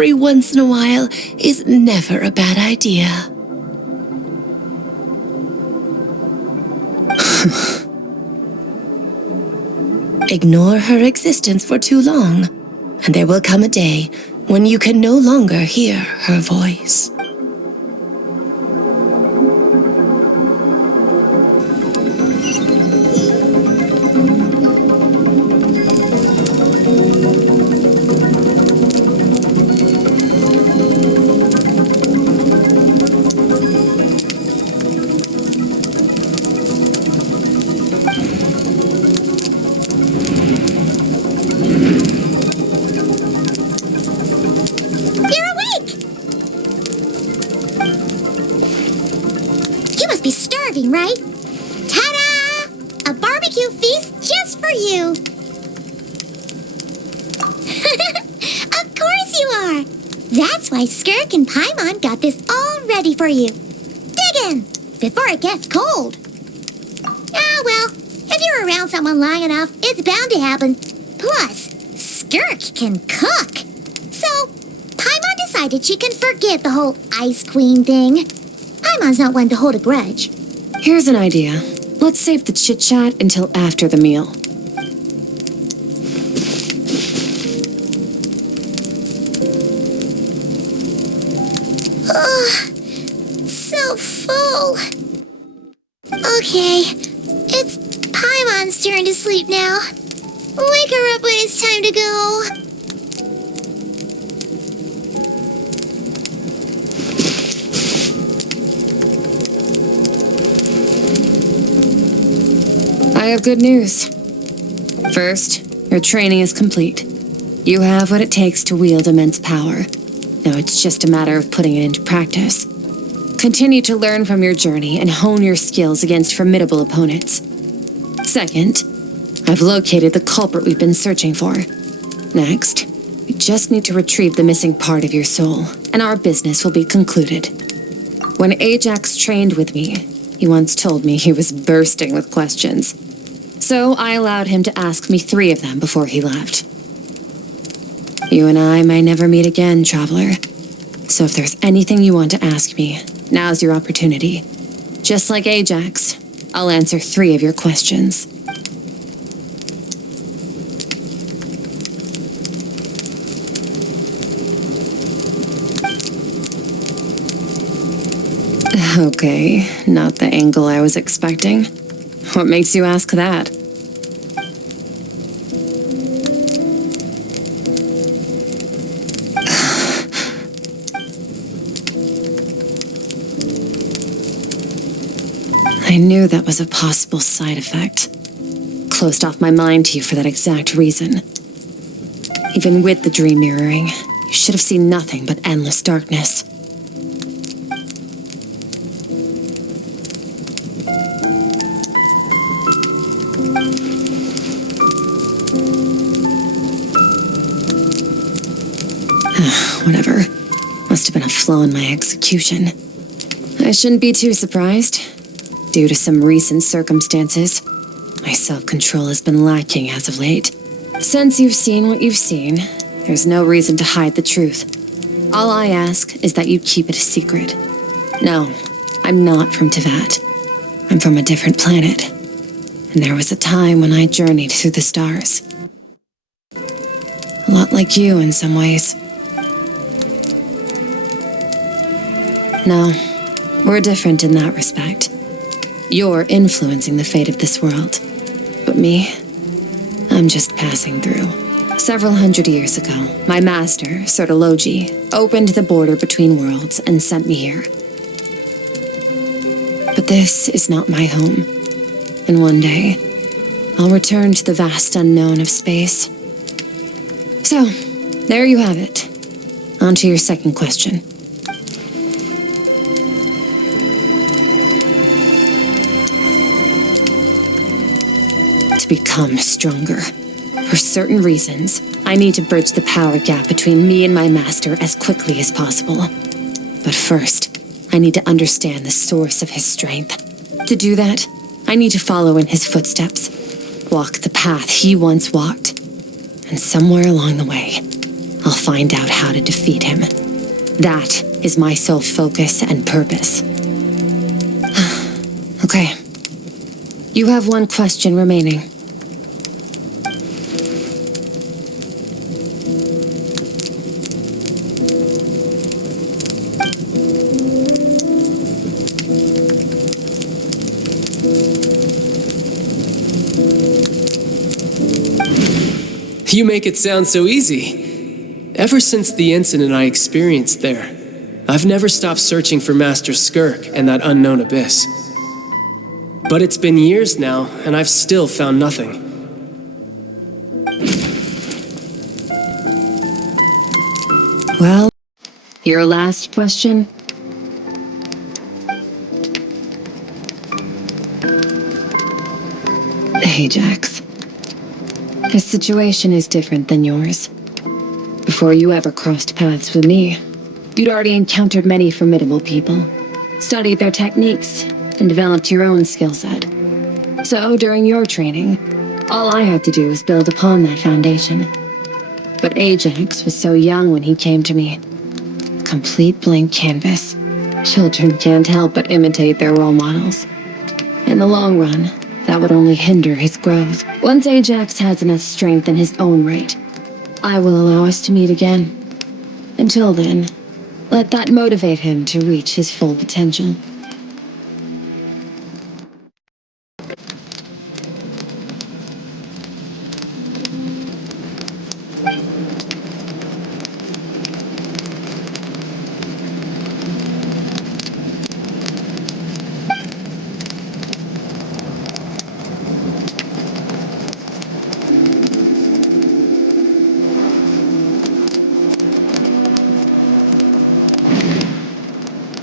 every once in a while is never a bad idea. Ignore her existence for too long, and there will come a day when you can no longer hear her voice. Right? Ta-da! A barbecue feast just for you! Of course you are! That's why Skirk and Paimon got this all ready for you. Dig in! Before it gets cold. Ah, well, if you're around someone long enough, it's bound to happen. Plus, Skirk can cook. So, Paimon decided she can forget the whole Ice Queen thing. Paimon's not one to hold a grudge. Here's an idea. Let's save the chit-chat until after the meal. So full. Okay, it's Paimon's turn to sleep now. Wake her up when it's time to go. I have good news. First, your training is complete. You have what it takes to wield immense power. Now it's just a matter of putting it into practice. Continue to learn from your journey and hone your skills against formidable opponents. Second, I've located the culprit we've been searching for. Next, we just need to retrieve the missing part of your soul, and our business will be concluded. When Ajax trained with me, he once told me he was bursting with questions. So I allowed him to ask me 3 of them before he left. You and I may never meet again, Traveler. So if there's anything you want to ask me, now's your opportunity. Just like Ajax, I'll answer 3 of your questions. Okay, not the angle I was expecting. What makes you ask that? I knew that was a possible side effect. Closed off my mind to you for that exact reason. Even with the dream mirroring, you should have seen nothing but endless darkness. Whatever. Must have been a flaw in my execution. I shouldn't be too surprised. Due to some recent circumstances, my self-control has been lacking as of late. Since you've seen what you've seen, there's no reason to hide the truth. All I ask is that you keep it a secret. No, I'm not from Teyvat. I'm from a different planet. And there was a time when I journeyed through the stars. A lot like you in some ways. No, we're different in that respect. You're influencing the fate of this world. But me, I'm just passing through. Several hundred years ago, my master, Sertologi, opened the border between worlds and sent me here. But this is not my home. And one day, I'll return to the vast unknown of space. So, there you have it. On to your second question. To become stronger. For certain reasons, I need to bridge the power gap between me and my master as quickly as possible. But first, I need to understand the source of his strength. To do that, I need to follow in his footsteps, walk the path he once walked, and somewhere along the way, I'll find out how to defeat him. That is my sole focus and purpose. Okay. You have one question remaining. You make it sound so easy. Ever since the incident I experienced there, I've never stopped searching for Master Skirk and that unknown abyss. But it's been years now, and I've still found nothing. Well, your last question? Ajax. His situation is different than yours. Before you ever crossed paths with me, you'd already encountered many formidable people, studied their techniques, and developed your own skill set. So, during your training, all I had to do was build upon that foundation. But Ajax was so young when he came to me. Complete blank canvas. Children can't help but imitate their role models. In the long run, that would only hinder his growth. Once Ajax has enough strength in his own right, I will allow us to meet again. Until then, let that motivate him to reach his full potential.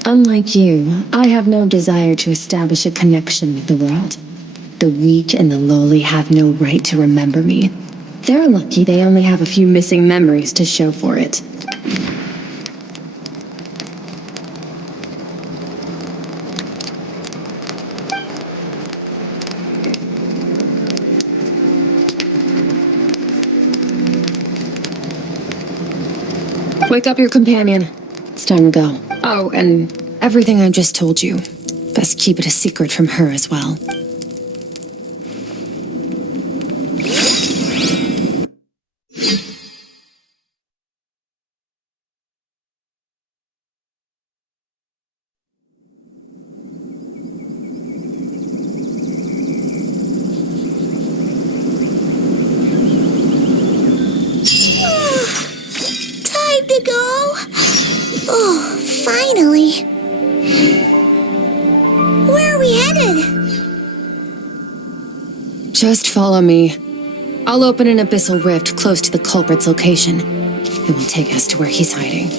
Unlike you, I have no desire to establish a connection with the world. The weak and the lowly have no right to remember me. They're lucky they only have a few missing memories to show for it. Wake up your companion. It's time to go. Oh, and everything I just told you, best keep it a secret from her as well. Time to go. Oh, finally. Where are we headed? Just follow me. I'll open an abyssal rift close to the culprit's location. It will take us to where he's hiding.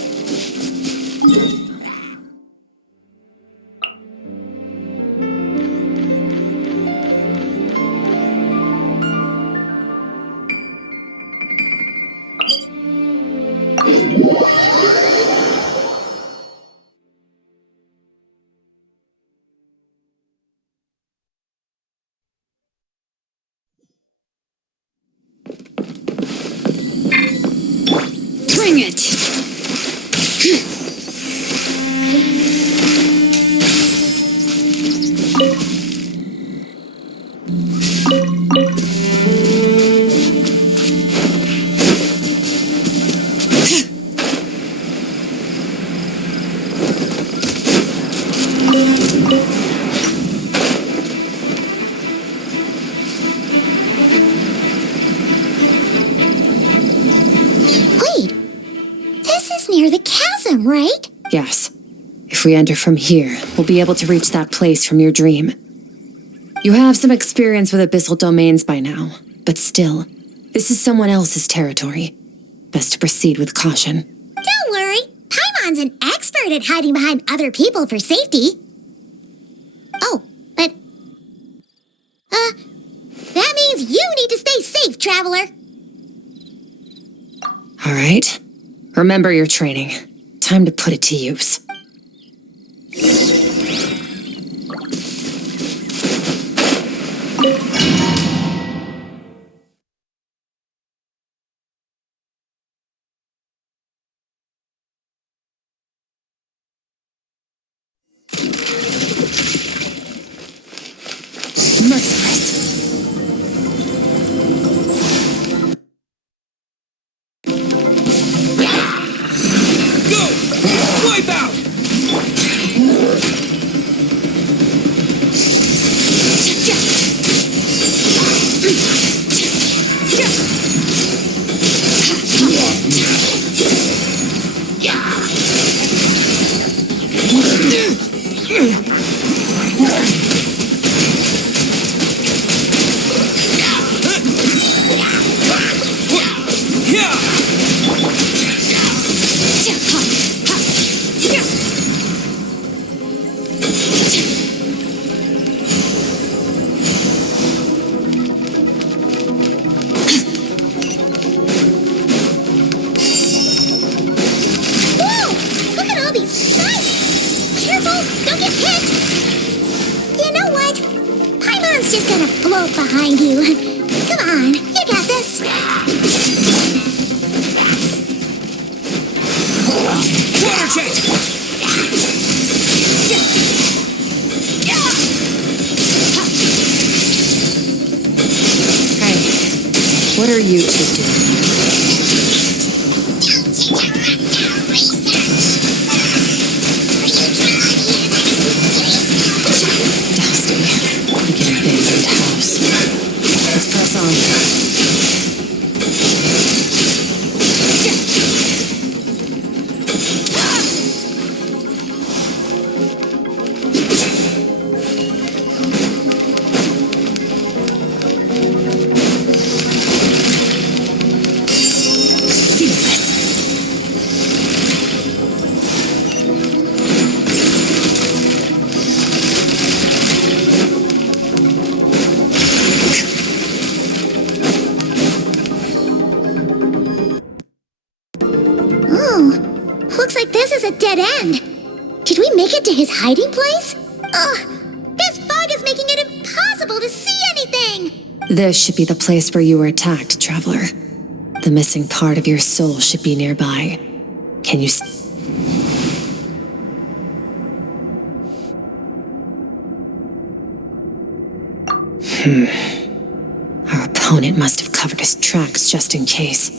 Bring it! Wait, this is near the chasm, right? Yes. If we enter from here, we'll be able to reach that place from your dream. You have some experience with abyssal domains by now, but still, this is someone else's territory. Best to proceed with caution. Don't worry, Paimon's an expert at hiding behind other people for safety. Oh, but... that means you need to stay safe, traveler. All right. Remember your training. Time to put it to use. Whoa! Look at all these spikes! Careful! Don't get hit! You know what? Paimon's just gonna float behind you. Come on, you got this. Water jet! Hey, what are you two doing? Dusty, like an abandoned house. Let's press on. Oh, looks like this is a dead end. Did we make it to his hiding place? Ugh, this fog is making it impossible to see anything. This should be the place where you were attacked, Traveler. The missing part of your soul should be nearby. Can you Our opponent must have covered his tracks just in case.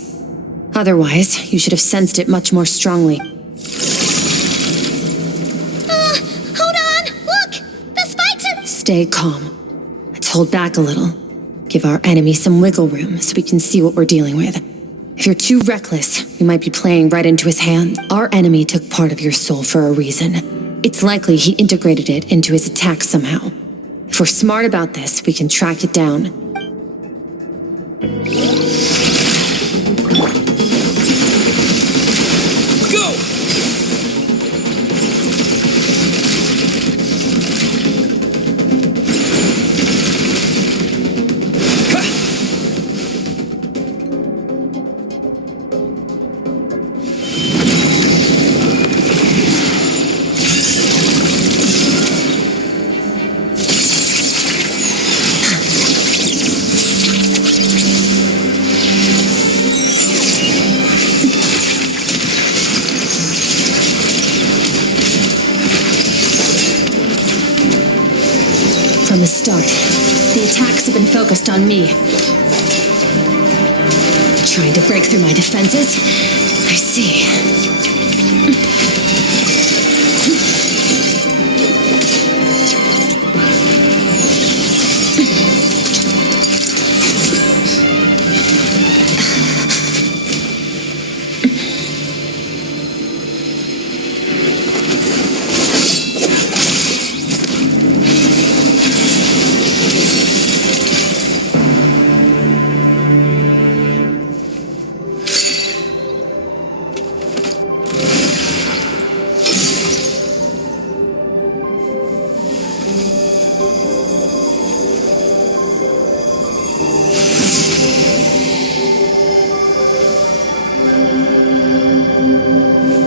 Otherwise, you should have sensed it much more strongly. Hold on, look! The spikes are... Stay calm. Let's hold back a little. Give our enemy some wiggle room so we can see what we're dealing with. If you're too reckless, you might be playing right into his hands. Our enemy took part of your soul for a reason. It's likely he integrated it into his attack somehow. If we're smart about this, we can track it down. Go! From the start, the attacks have been focused on me. Trying to break through my defenses? I see.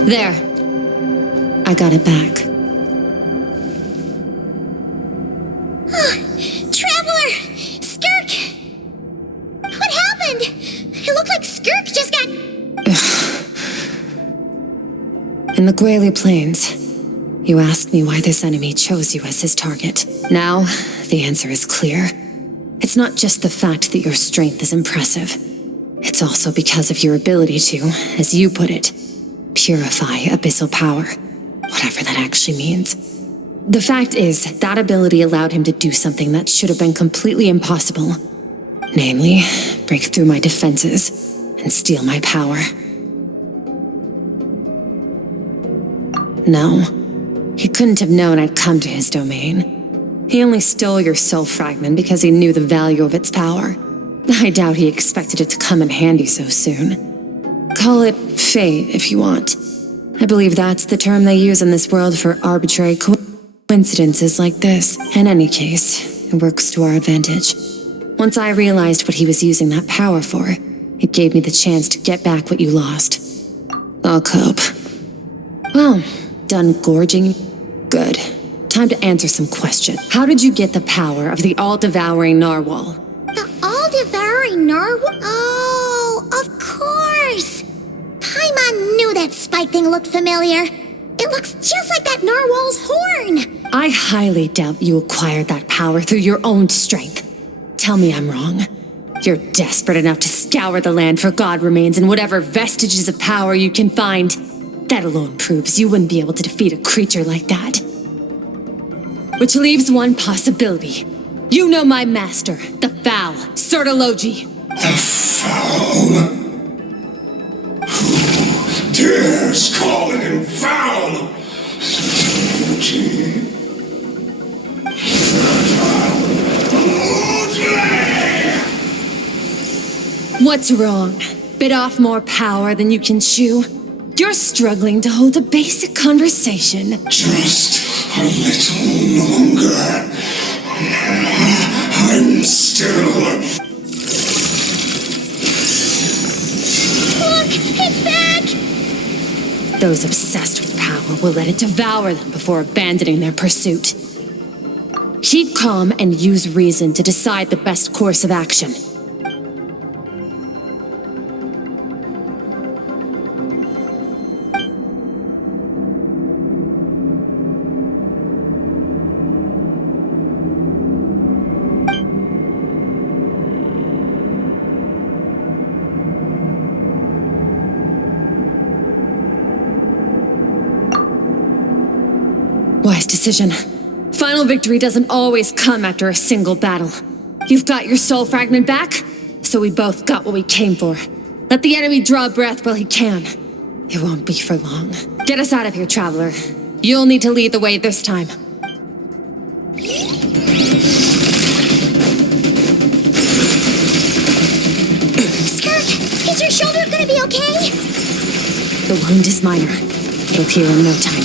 There. I got it back. Traveler! Skirk! What happened? It looked like Skirk just got... In the Gueli Plains, you asked me why this enemy chose you as his target. Now, the answer is clear. It's not just the fact that your strength is impressive. It's also because of your ability to, as you put it, purify abyssal power, whatever that actually means. The fact is, that ability allowed him to do something that should have been completely impossible. Namely, break through my defenses and steal my power. No. He couldn't have known I'd come to his domain. He only stole your soul fragment because he knew the value of its power. I doubt he expected it to come in handy so soon. Call it fate if you want. I believe that's the term they use in this world for arbitrary coincidences like this. In any case, it works to our advantage. Once I realized what he was using that power for, it gave me the chance to get back what you lost. I'll cope. Well, done gorging? Good. Time to answer some questions. How did you get the power of the all-devouring narwhal? The all-devouring narwhal? Oh, of course! Paimon knew that spike thing looked familiar. It looks just like that narwhal's horn! I highly doubt you acquired that power through your own strength. Tell me I'm wrong. You're desperate enough to scour the land for god remains and whatever vestiges of power you can find. That alone proves you wouldn't be able to defeat a creature like that. Which leaves one possibility. You know my master, the Foul, Sertologi. The Foul? Who dares call him Foul? Sertologi. What's wrong? Bit off more power than you can chew? You're struggling to hold a basic conversation. Just a little longer. I'm still... Look, it's back! Those obsessed with power will let it devour them before abandoning their pursuit. Keep calm and use reason to decide the best course of action. Wise decision. Final victory doesn't always come after a single battle. You've got your soul fragment back, so we both got what we came for. Let the enemy draw breath while he can. It won't be for long. Get us out of here, traveler. You'll need to lead the way this time. Skirk, is your shoulder gonna be okay? The wound is minor. It'll heal in no time.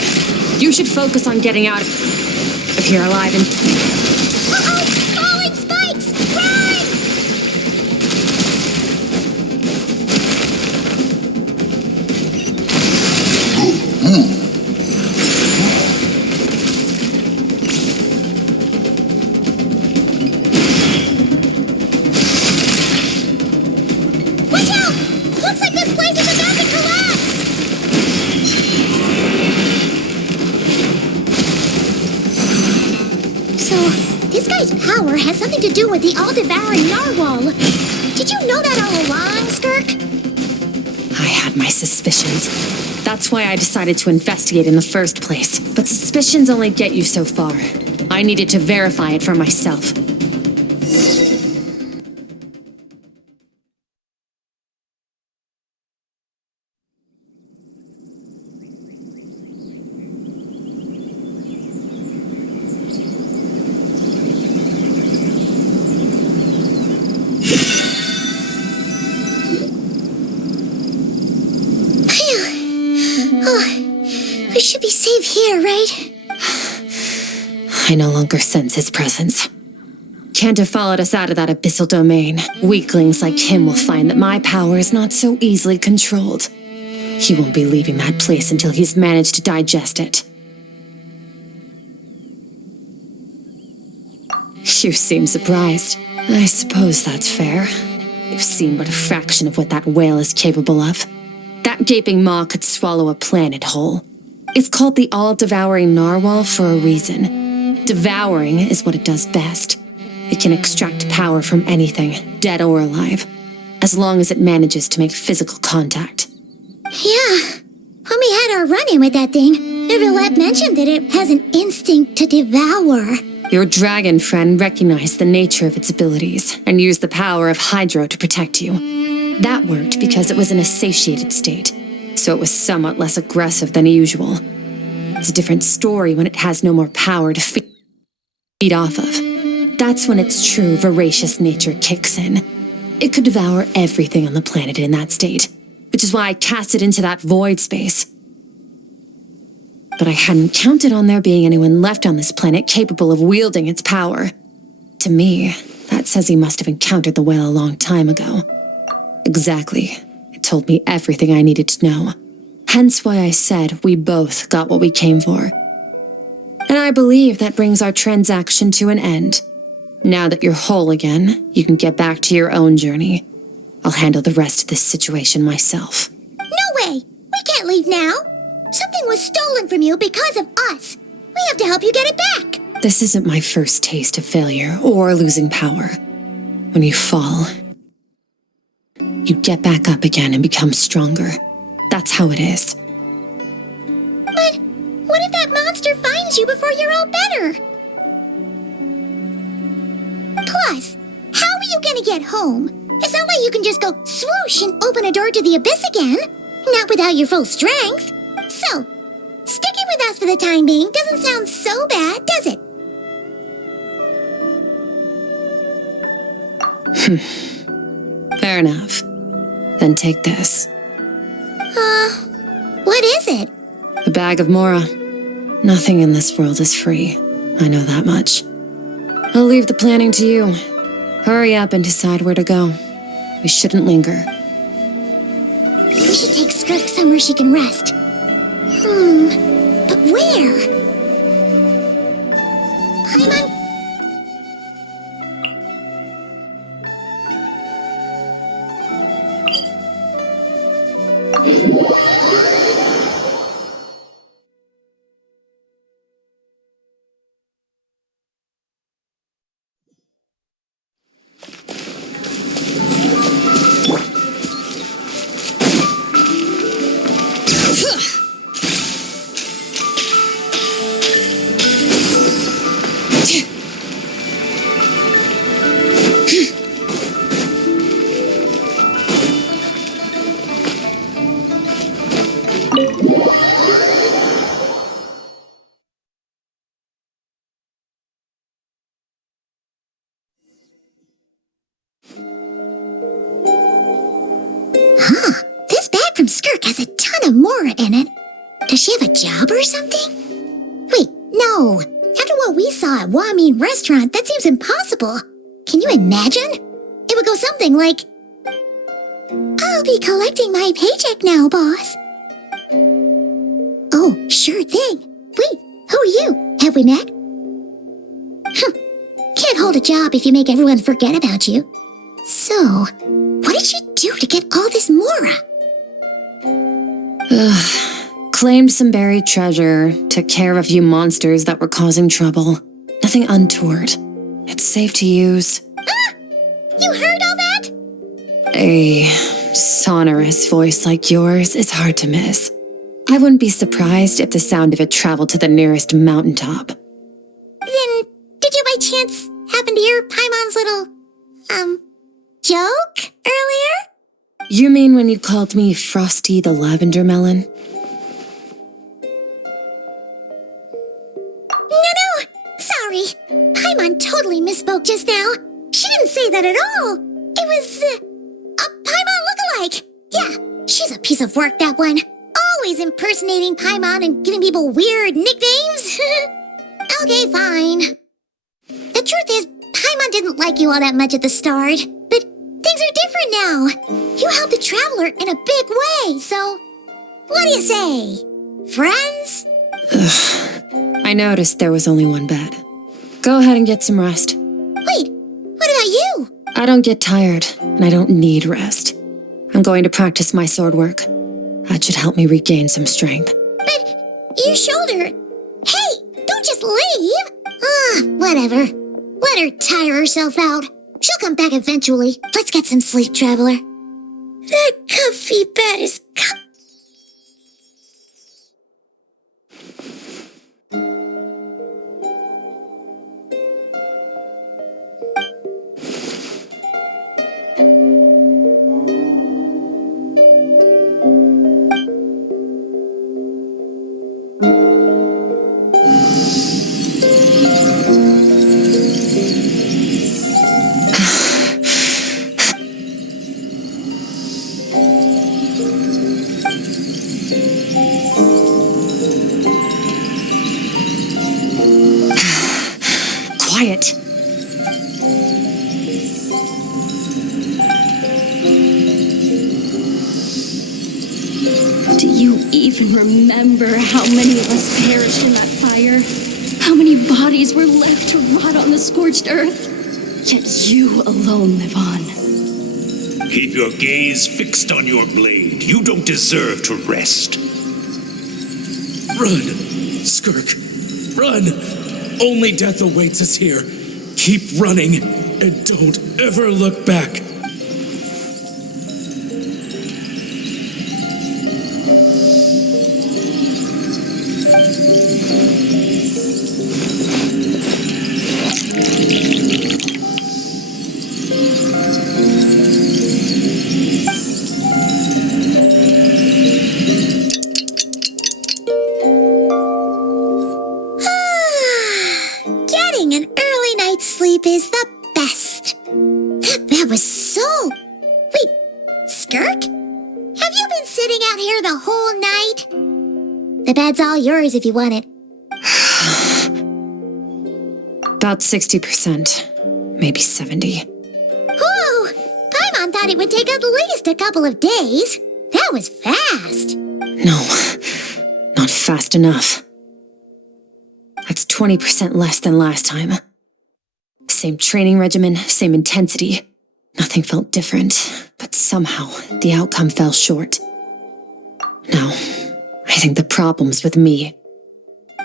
You should focus on getting out of here alive and... Uh-oh! Falling spikes! Run! Watch out! Looks like this place is about to collapse! So, this guy's power has something to do with the all-devouring narwhal. Did you know that all along, Skirk? I had my suspicions. That's why I decided to investigate in the first place. But suspicions only get you so far. I needed to verify it for myself. We should be safe here, right? I no longer sense his presence. Can't have followed us out of that abyssal domain. Weaklings like him will find that my power is not so easily controlled. He won't be leaving that place until he's managed to digest it. You seem surprised. I suppose that's fair. You've seen but a fraction of what that whale is capable of. That gaping maw could swallow a planet whole. It's called the all-devouring narwhal for a reason. Devouring is what it does best. It can extract power from anything, dead or alive, as long as it manages to make physical contact. Yeah. When we had our run-in with that thing, Rivulet mentioned that it has an instinct to devour. Your dragon friend recognized the nature of its abilities and used the power of Hydro to protect you. That worked because it was in a satiated state, so it was somewhat less aggressive than usual. It's a different story when it has no more power to feed off of. That's when its true voracious nature kicks in. It could devour everything on the planet in that state, which is why I cast it into that void space. But I hadn't counted on there being anyone left on this planet capable of wielding its power. To me, that says he must have encountered the whale a long time ago. Exactly. It told me everything I needed to know. Hence why I said we both got what we came for. And I believe that brings our transaction to an end. Now that you're whole again, you can get back to your own journey. I'll handle the rest of this situation myself. No way! We can't leave now! Something was stolen from you because of us! We have to help you get it back! This isn't my first taste of failure or losing power. When you fall, you get back up again and become stronger. That's how it is. But what if that monster finds you before you're all better? Plus, how are you gonna get home? It's not like you can just go swoosh and open a door to the abyss again. Not without your full strength. So, sticking with us for the time being doesn't sound so bad, does it? Fair enough. Then take this. What is it? A bag of Mora. Nothing in this world is free. I know that much. I'll leave the planning to you. Hurry up and decide where to go. We shouldn't linger. We should take Skirk somewhere she can rest. But where? Paimon? This bag from Skirk has a ton of Mora in it. Does she have a job or something? Wait, no. After what we saw at Wamin Restaurant, that seems impossible. Can you imagine? It would go something like, I'll be collecting my paycheck now, boss. Oh, sure thing. Wait, who are you? Have we met? Can't hold a job if you make everyone forget about you. So, what did she do to get all this Mora? Claimed some buried treasure, took care of a few monsters that were causing trouble. Nothing untoward. It's safe to use. You heard all that? A sonorous voice like yours is hard to miss. I wouldn't be surprised if the sound of it traveled to the nearest mountaintop. Then, did you by chance happen to hear Paimon's little, joke earlier? You mean when you called me Frosty the Lavender Melon? No, sorry. Paimon totally misspoke just now. She didn't say that at all. It was, a Paimon lookalike. Yeah, she's a piece of work, that one. Always impersonating Paimon and giving people weird nicknames. Okay, fine. The truth is, Paimon didn't like you all that much at the start, but things are different now. You helped the Traveler in a big way, so what do you say? Friends? I noticed there was only one bed. Go ahead and get some rest. Wait, what about you? I don't get tired, and I don't need rest. I'm going to practice my sword work. That should help me regain some strength. But your shoulder... Hey, don't just leave! Whatever. Let her tire herself out. She'll come back eventually. Let's get some sleep, Traveler. That comfy bed is... quiet. Do you even remember how many of us perished in that fire? How many bodies were left to rot on the scorched earth? Yet you alone live on. Keep your gaze fixed on your blade. You don't deserve to rest. Run, Skirk. Run. Only death awaits us here. Keep running and don't ever look back. Getting an early night's sleep is the best. That was so... Wait, Skirk? Have you been sitting out here the whole night? The bed's all yours if you want it. About 60%, maybe 70. Whew! Paimon thought it would take at least a couple of days. That was fast. No, not fast enough. That's 20% less than last time. Same training regimen, same intensity. Nothing felt different, but somehow the outcome fell short. Now, I think the problem's with me.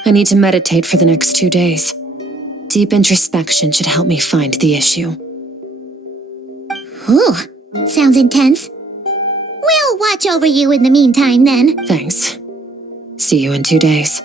I need to meditate for the next 2 days. Deep introspection should help me find the issue. Ooh, sounds intense. We'll watch over you in the meantime then. Thanks. See you in 2 days.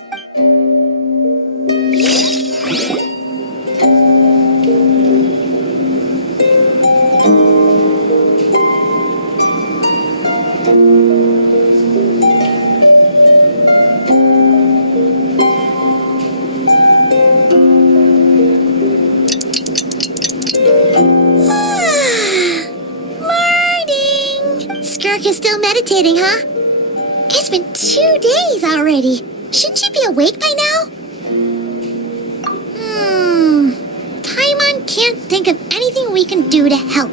Morning! Skirk is still meditating, huh? It's been 2 days already. Shouldn't she be awake by now? Paimon can't think of anything we can do to help.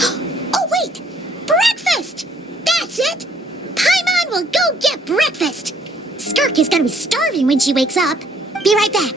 Oh, wait! Breakfast! That's it! Paimon will go get breakfast! Skirk is gonna be starving when she wakes up. Be right back.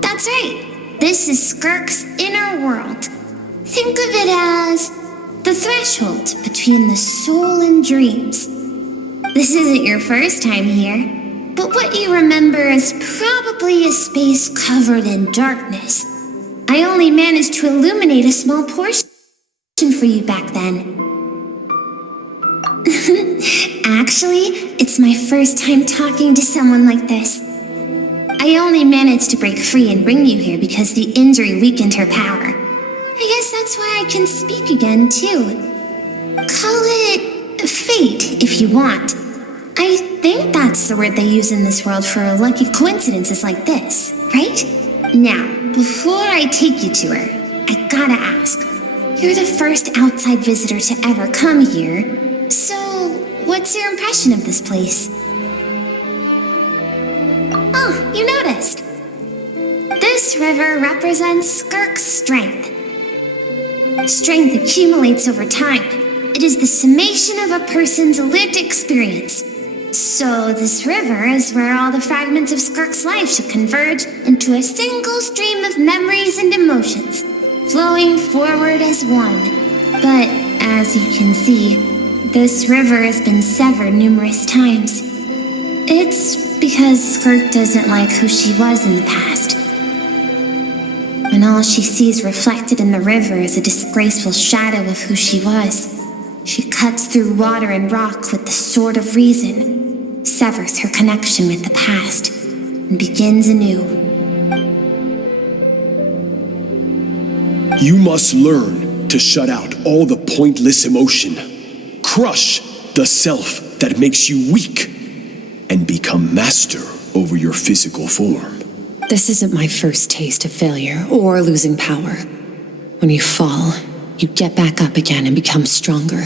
That's right. This is Skirk's inner world. Think of it as the threshold between the soul and dreams. This isn't your first time here, but what you remember is probably a space covered in darkness. I only managed to illuminate a small portion for you back then. Actually, it's my first time talking to someone like this. I only managed to break free and bring you here because the injury weakened her power. I guess that's why I can speak again, too. Call it fate, if you want. I think that's the word they use in this world for lucky coincidences like this, right? Now, before I take you to her, I gotta ask. You're the first outside visitor to ever come here, so what's your impression of this place? Oh, you noticed. This river represents Skirk's strength. Strength accumulates over time. It is the summation of a person's lived experience. So this river is where all the fragments of Skirk's life should converge into a single stream of memories and emotions, flowing forward as one. But as you can see, this river has been severed numerous times. It's because Skirk doesn't like who she was in the past. And all she sees reflected in the river is a disgraceful shadow of who she was. She cuts through water and rock with the sword of reason, severs her connection with the past, and begins anew. You must learn to shut out all the pointless emotion, crush the self that makes you weak, and become master over your physical form. This isn't my first taste of failure or losing power. When you fall, you get back up again and become stronger.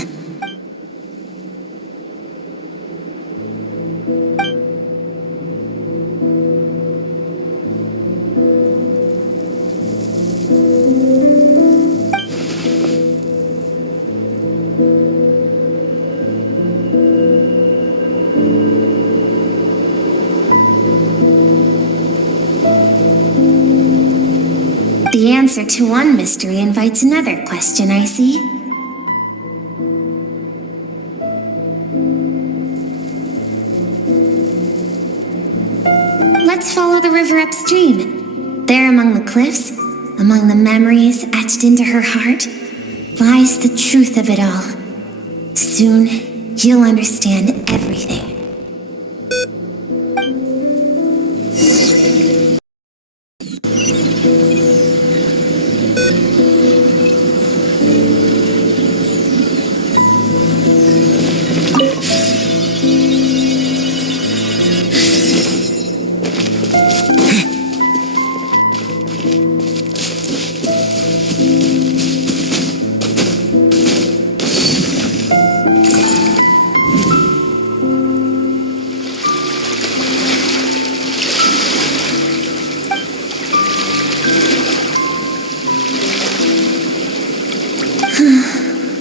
The answer to one mystery invites another question, I see. Let's follow the river upstream. There among the cliffs, among the memories etched into her heart, lies the truth of it all. Soon, you'll understand everything.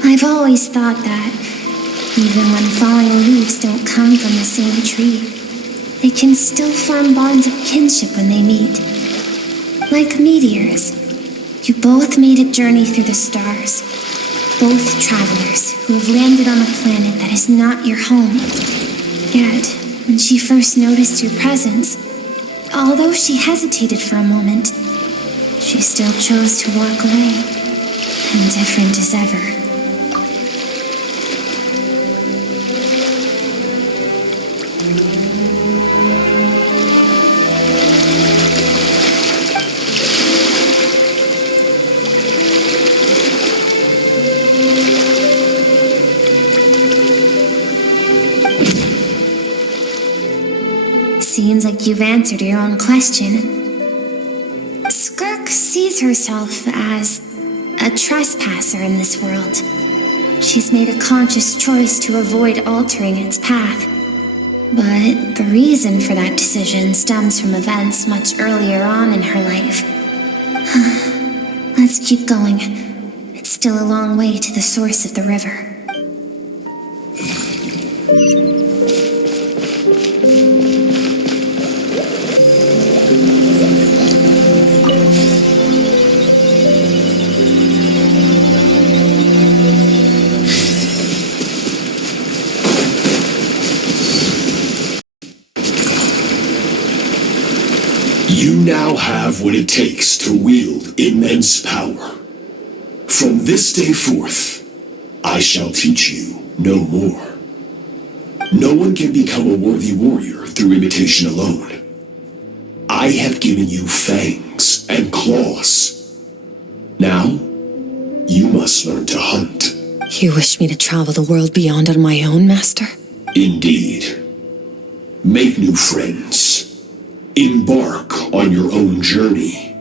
I've always thought that, even when falling leaves don't come from the same tree, they can still form bonds of kinship when they meet. Like meteors, you both made a journey through the stars. Both travelers who have landed on a planet that is not your home. Yet, when she first noticed your presence, although she hesitated for a moment, she still chose to walk away, indifferent as ever. Seems like you've answered your own question. Skirk sees herself as a trespasser in this world. She's made a conscious choice to avoid altering its path. But the reason for that decision stems from events much earlier on in her life. Let's keep going. It's still a long way to the source of the river. You now have what it takes to wield immense power. From this day forth, I shall teach you no more. No one can become a worthy warrior through imitation alone. I have given you fangs and claws. Now, you must learn to hunt. You wish me to travel the world beyond on my own, Master? Indeed. Make new friends. Embark on your own journey.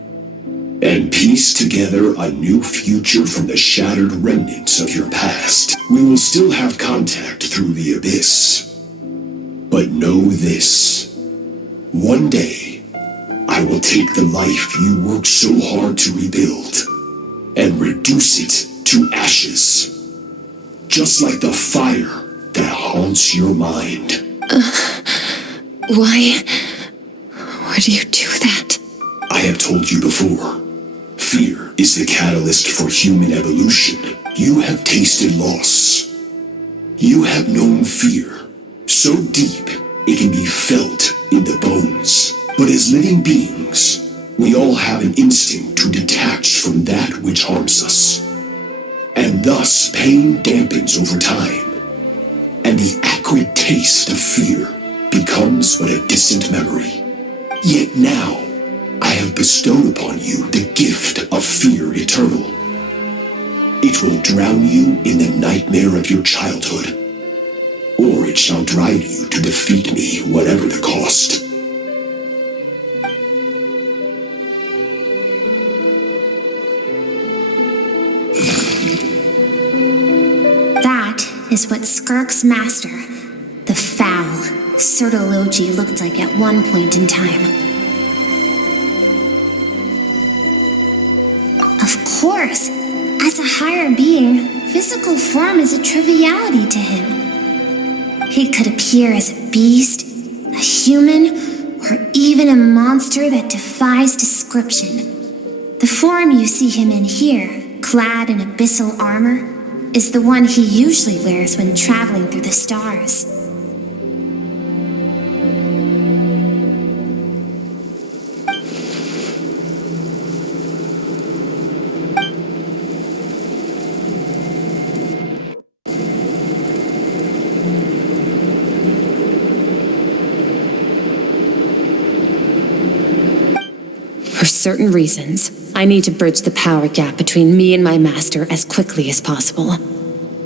And piece together a new future from the shattered remnants of your past. We will still have contact through the abyss. But know this. One day, I will take the life you worked so hard to rebuild and reduce it to ashes. Just like the fire that haunts your mind. Why would you do that? I have told you before. Fear is the catalyst for human evolution. You have tasted loss. You have known fear so deep it can be felt in the bones. But as living beings, we all have an instinct to detach from that which harms us. And thus pain dampens over time. And the acrid taste of fear becomes but a distant memory. Yet now, I have bestowed upon you the gift of fear eternal. It will drown you in the nightmare of your childhood, or it shall drive you to defeat me, whatever the cost. That is what Skirk's master, the foul Sertologi, looked like at one point in time. Of course, as a higher being, physical form is a triviality to him. He could appear as a beast, a human, or even a monster that defies description. The form you see him in here, clad in abyssal armor, is the one he usually wears when traveling through the stars. For certain reasons, I need to bridge the power gap between me and my master as quickly as possible.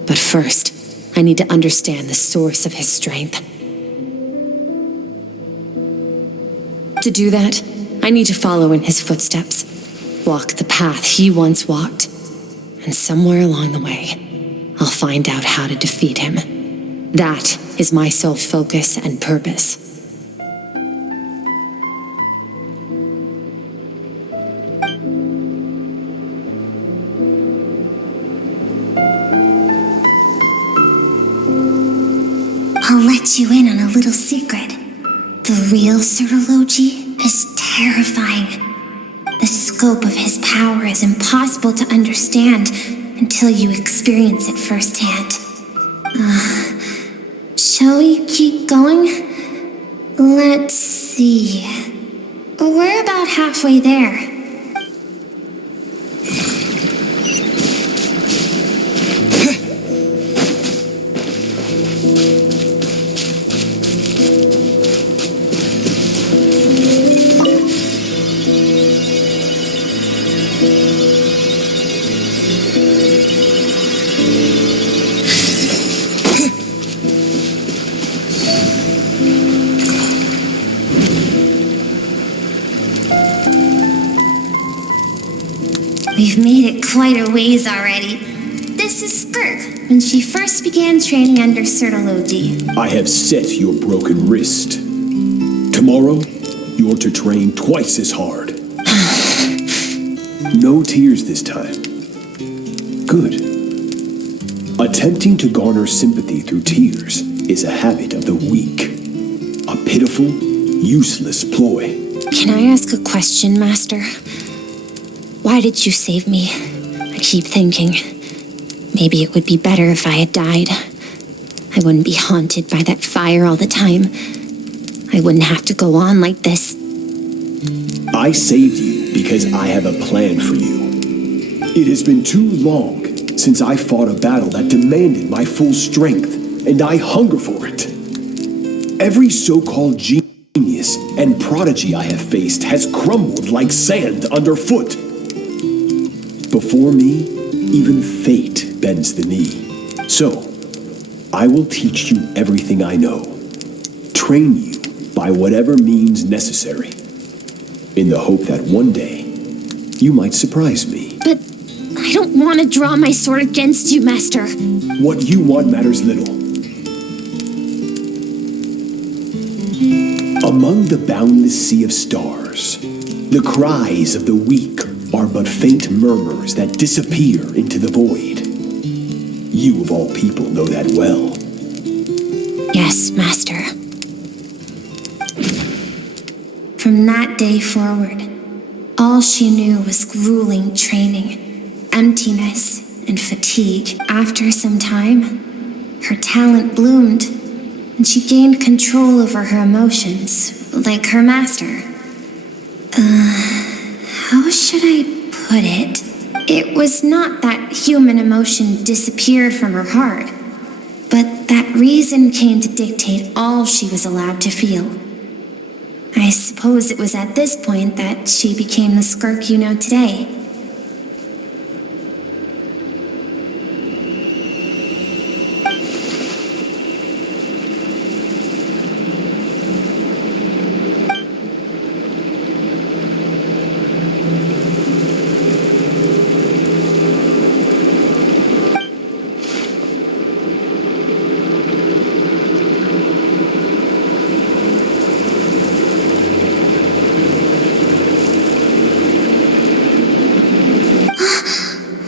But first, I need to understand the source of his strength. To do that, I need to follow in his footsteps, walk the path he once walked, and somewhere along the way, I'll find out how to defeat him. That is my sole focus and purpose. I'll let you in on a little secret. The real Sertologi is terrifying. The scope of his power is impossible to understand until you experience it firsthand. Shall we keep going? Let's see. We're about halfway there. We've made it quite a ways already. This is Skirk, when she first began training under Sertologi. I have set your broken wrist. Tomorrow, you're to train twice as hard. No tears this time. Good. Attempting to garner sympathy through tears is a habit of the weak. A pitiful, useless ploy. Can I ask a question, Master? Why did you save me? I keep thinking, maybe it would be better if I had died. I wouldn't be haunted by that fire all the time. I wouldn't have to go on like this. I saved you because I have a plan for you. It has been too long since I fought a battle that demanded my full strength, and I hunger for it. Every so-called genius and prodigy I have faced has crumbled like sand underfoot. Before me, even fate bends the knee. So, I will teach you everything I know. Train you by whatever means necessary. In the hope that one day, you might surprise me. But I don't want to draw my sword against you, Master. What you want matters little. Among the boundless sea of stars, the cries of the weak are but faint murmurs that disappear into the void. You of all people know that well. Yes, Master. that day forward, all she knew was grueling training, emptiness, and fatigue. After some time, her talent bloomed, and she gained control over her emotions, like her master. How should I put it? It was not that human emotion disappeared from her heart, but that reason came to dictate all she was allowed to feel. I suppose it was at this point that she became the Skirk you know today.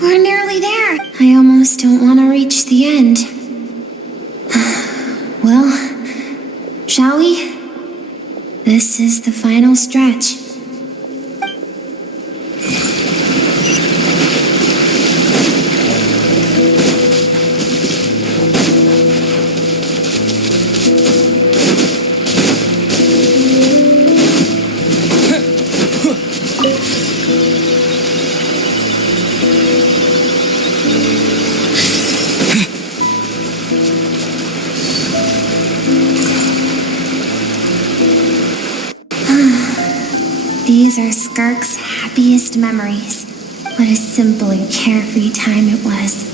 We're nearly there. I almost don't want to reach the end. Well, shall we? This is the final stretch. These are Skirk's happiest memories. What a simple and carefree time it was.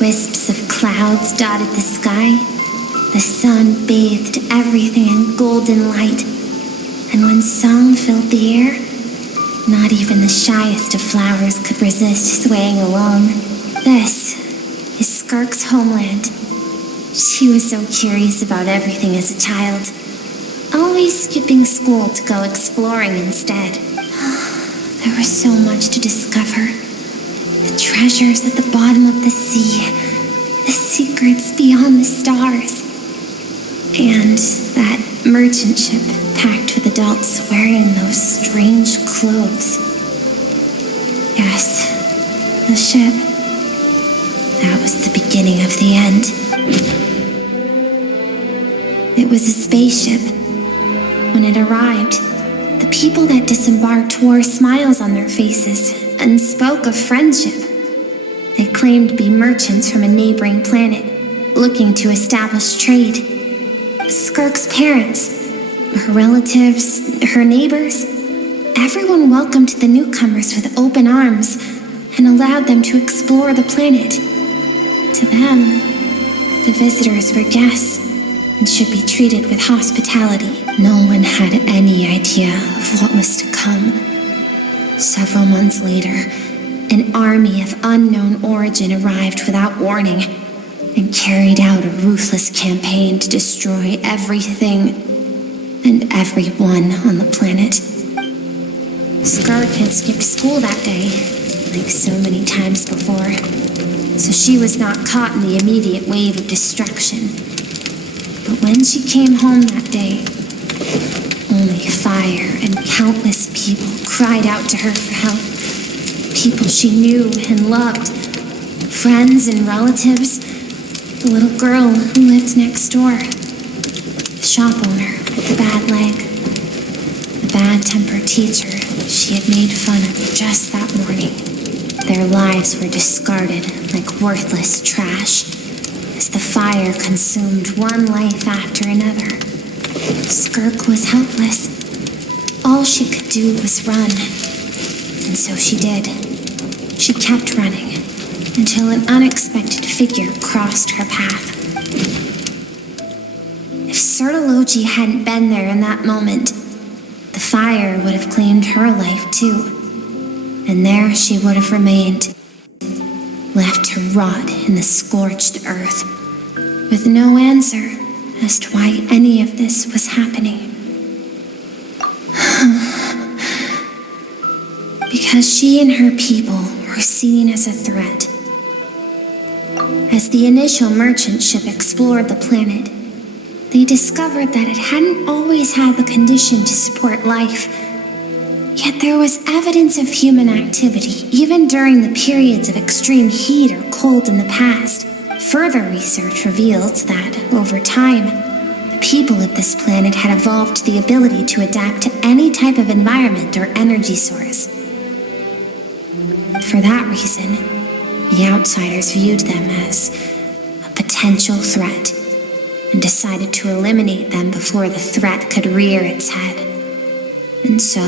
Wisps of clouds dotted the sky. The sun bathed everything in golden light. And when song filled the air, not even the shyest of flowers could resist swaying along. This is Skirk's homeland. She was so curious about everything as a child, always skipping school to go exploring instead. There was so much to discover. The treasures at the bottom of the sea, the secrets beyond the stars, and that merchant ship packed with adults wearing those strange clothes. Yes, the ship. That was the beginning of the end. It was a spaceship. When it arrived, the people that disembarked wore smiles on their faces and spoke of friendship. They claimed to be merchants from a neighboring planet, looking to establish trade. Skirk's parents, her relatives, her neighbors, everyone welcomed the newcomers with open arms and allowed them to explore the planet. To them, the visitors were guests and should be treated with hospitality. No one had any idea of what was to come. Several months later, an army of unknown origin arrived without warning and carried out a ruthless campaign to destroy everything and everyone on the planet. Skirk had skipped school that day, like so many times before, so she was not caught in the immediate wave of destruction. But when she came home that day, only fire and countless people cried out to her for help. People she knew and loved, friends and relatives, the little girl who lived next door, the shop owner with the bad leg, the bad-tempered teacher she had made fun of just that morning. Their lives were discarded like worthless trash as the fire consumed one life after another. Skirk was helpless. All she could do was run. And so she did. She kept running until an unexpected figure crossed her path. If Sertology hadn't been there in that moment, the fire would have claimed her life too. And there she would have remained, left to rot in the scorched earth, with no answer as to why any of this was happening. Because she and her people were seen as a threat. As the initial merchant ship explored the planet, they discovered that it hadn't always had the condition to support life Yet there was evidence of human activity, even during the periods of extreme heat or cold in the past. Further research revealed that, over time, the people of this planet had evolved the ability to adapt to any type of environment or energy source. For that reason, the outsiders viewed them as a potential threat and decided to eliminate them before the threat could rear its head. And so,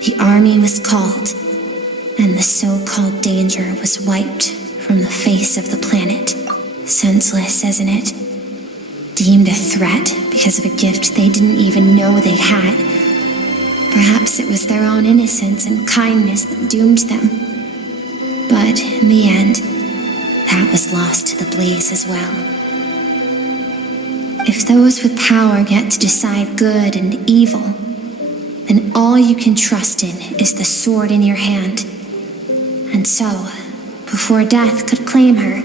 the army was called, and the so-called danger was wiped from the face of the planet. Senseless, isn't it? Deemed a threat because of a gift they didn't even know they had. Perhaps it was their own innocence and kindness that doomed them. But in the end, that was lost to the blaze as well. If those with power get to decide good and evil, then all you can trust in is the sword in your hand. And so, before death could claim her,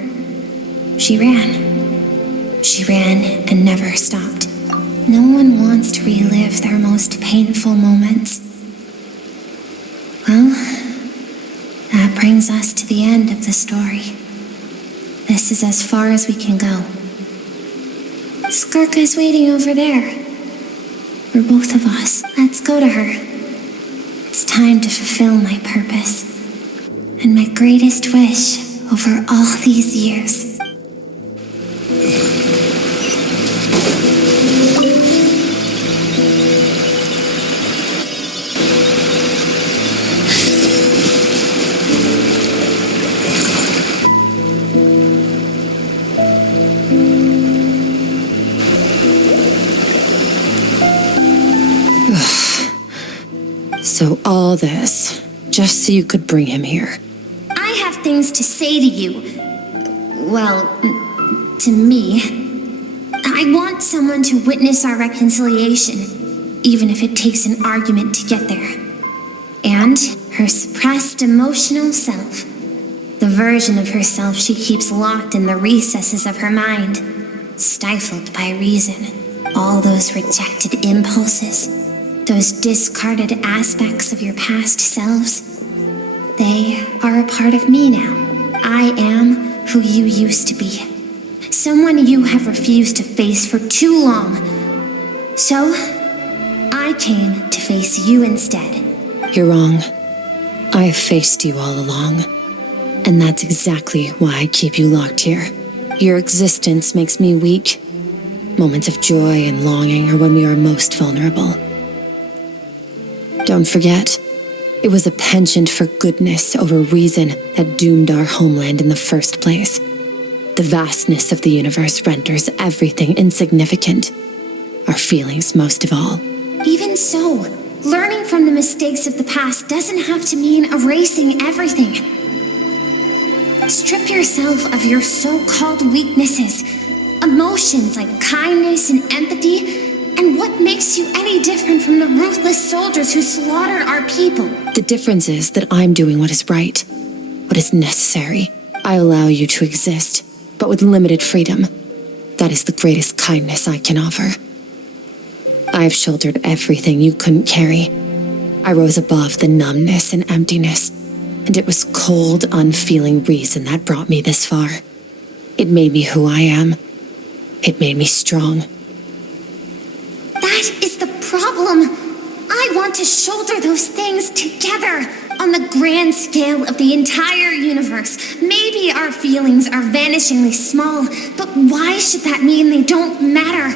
she ran. She ran and never stopped. No one wants to relive their most painful moments. Well, that brings us to the end of the story. This is as far as we can go. Skirk is waiting over there. For both of us. Let's go to her. It's time to fulfill my purpose. And my greatest wish over all these years. So all this, just so you could bring him here. I have things to say to you. Well, to me. I want someone to witness our reconciliation, even if it takes an argument to get there. And her suppressed emotional self. The version of herself she keeps locked in the recesses of her mind, stifled by reason. All those rejected impulses. Those discarded aspects of your past selves, they are a part of me now. I am who you used to be. Someone you have refused to face for too long. So, I came to face you instead. You're wrong. I have faced you all along. And that's exactly why I keep you locked here. Your existence makes me weak. Moments of joy and longing are when we are most vulnerable. Don't forget, it was a penchant for goodness over reason that doomed our homeland in the first place. The vastness of the universe renders everything insignificant. Our feelings most of all. Even so, learning from the mistakes of the past doesn't have to mean erasing everything. Strip yourself of your so-called weaknesses, emotions like kindness and empathy. And what makes you any different from the ruthless soldiers who slaughtered our people? The difference is that I'm doing what is right, what is necessary. I allow you to exist, but with limited freedom. That is the greatest kindness I can offer. I have shouldered everything you couldn't carry. I rose above the numbness and emptiness, and it was cold, unfeeling reason that brought me this far. It made me who I am. It made me strong. That is the problem. I want to shoulder those things together on the grand scale of the entire universe. Maybe our feelings are vanishingly small, but why should that mean they don't matter?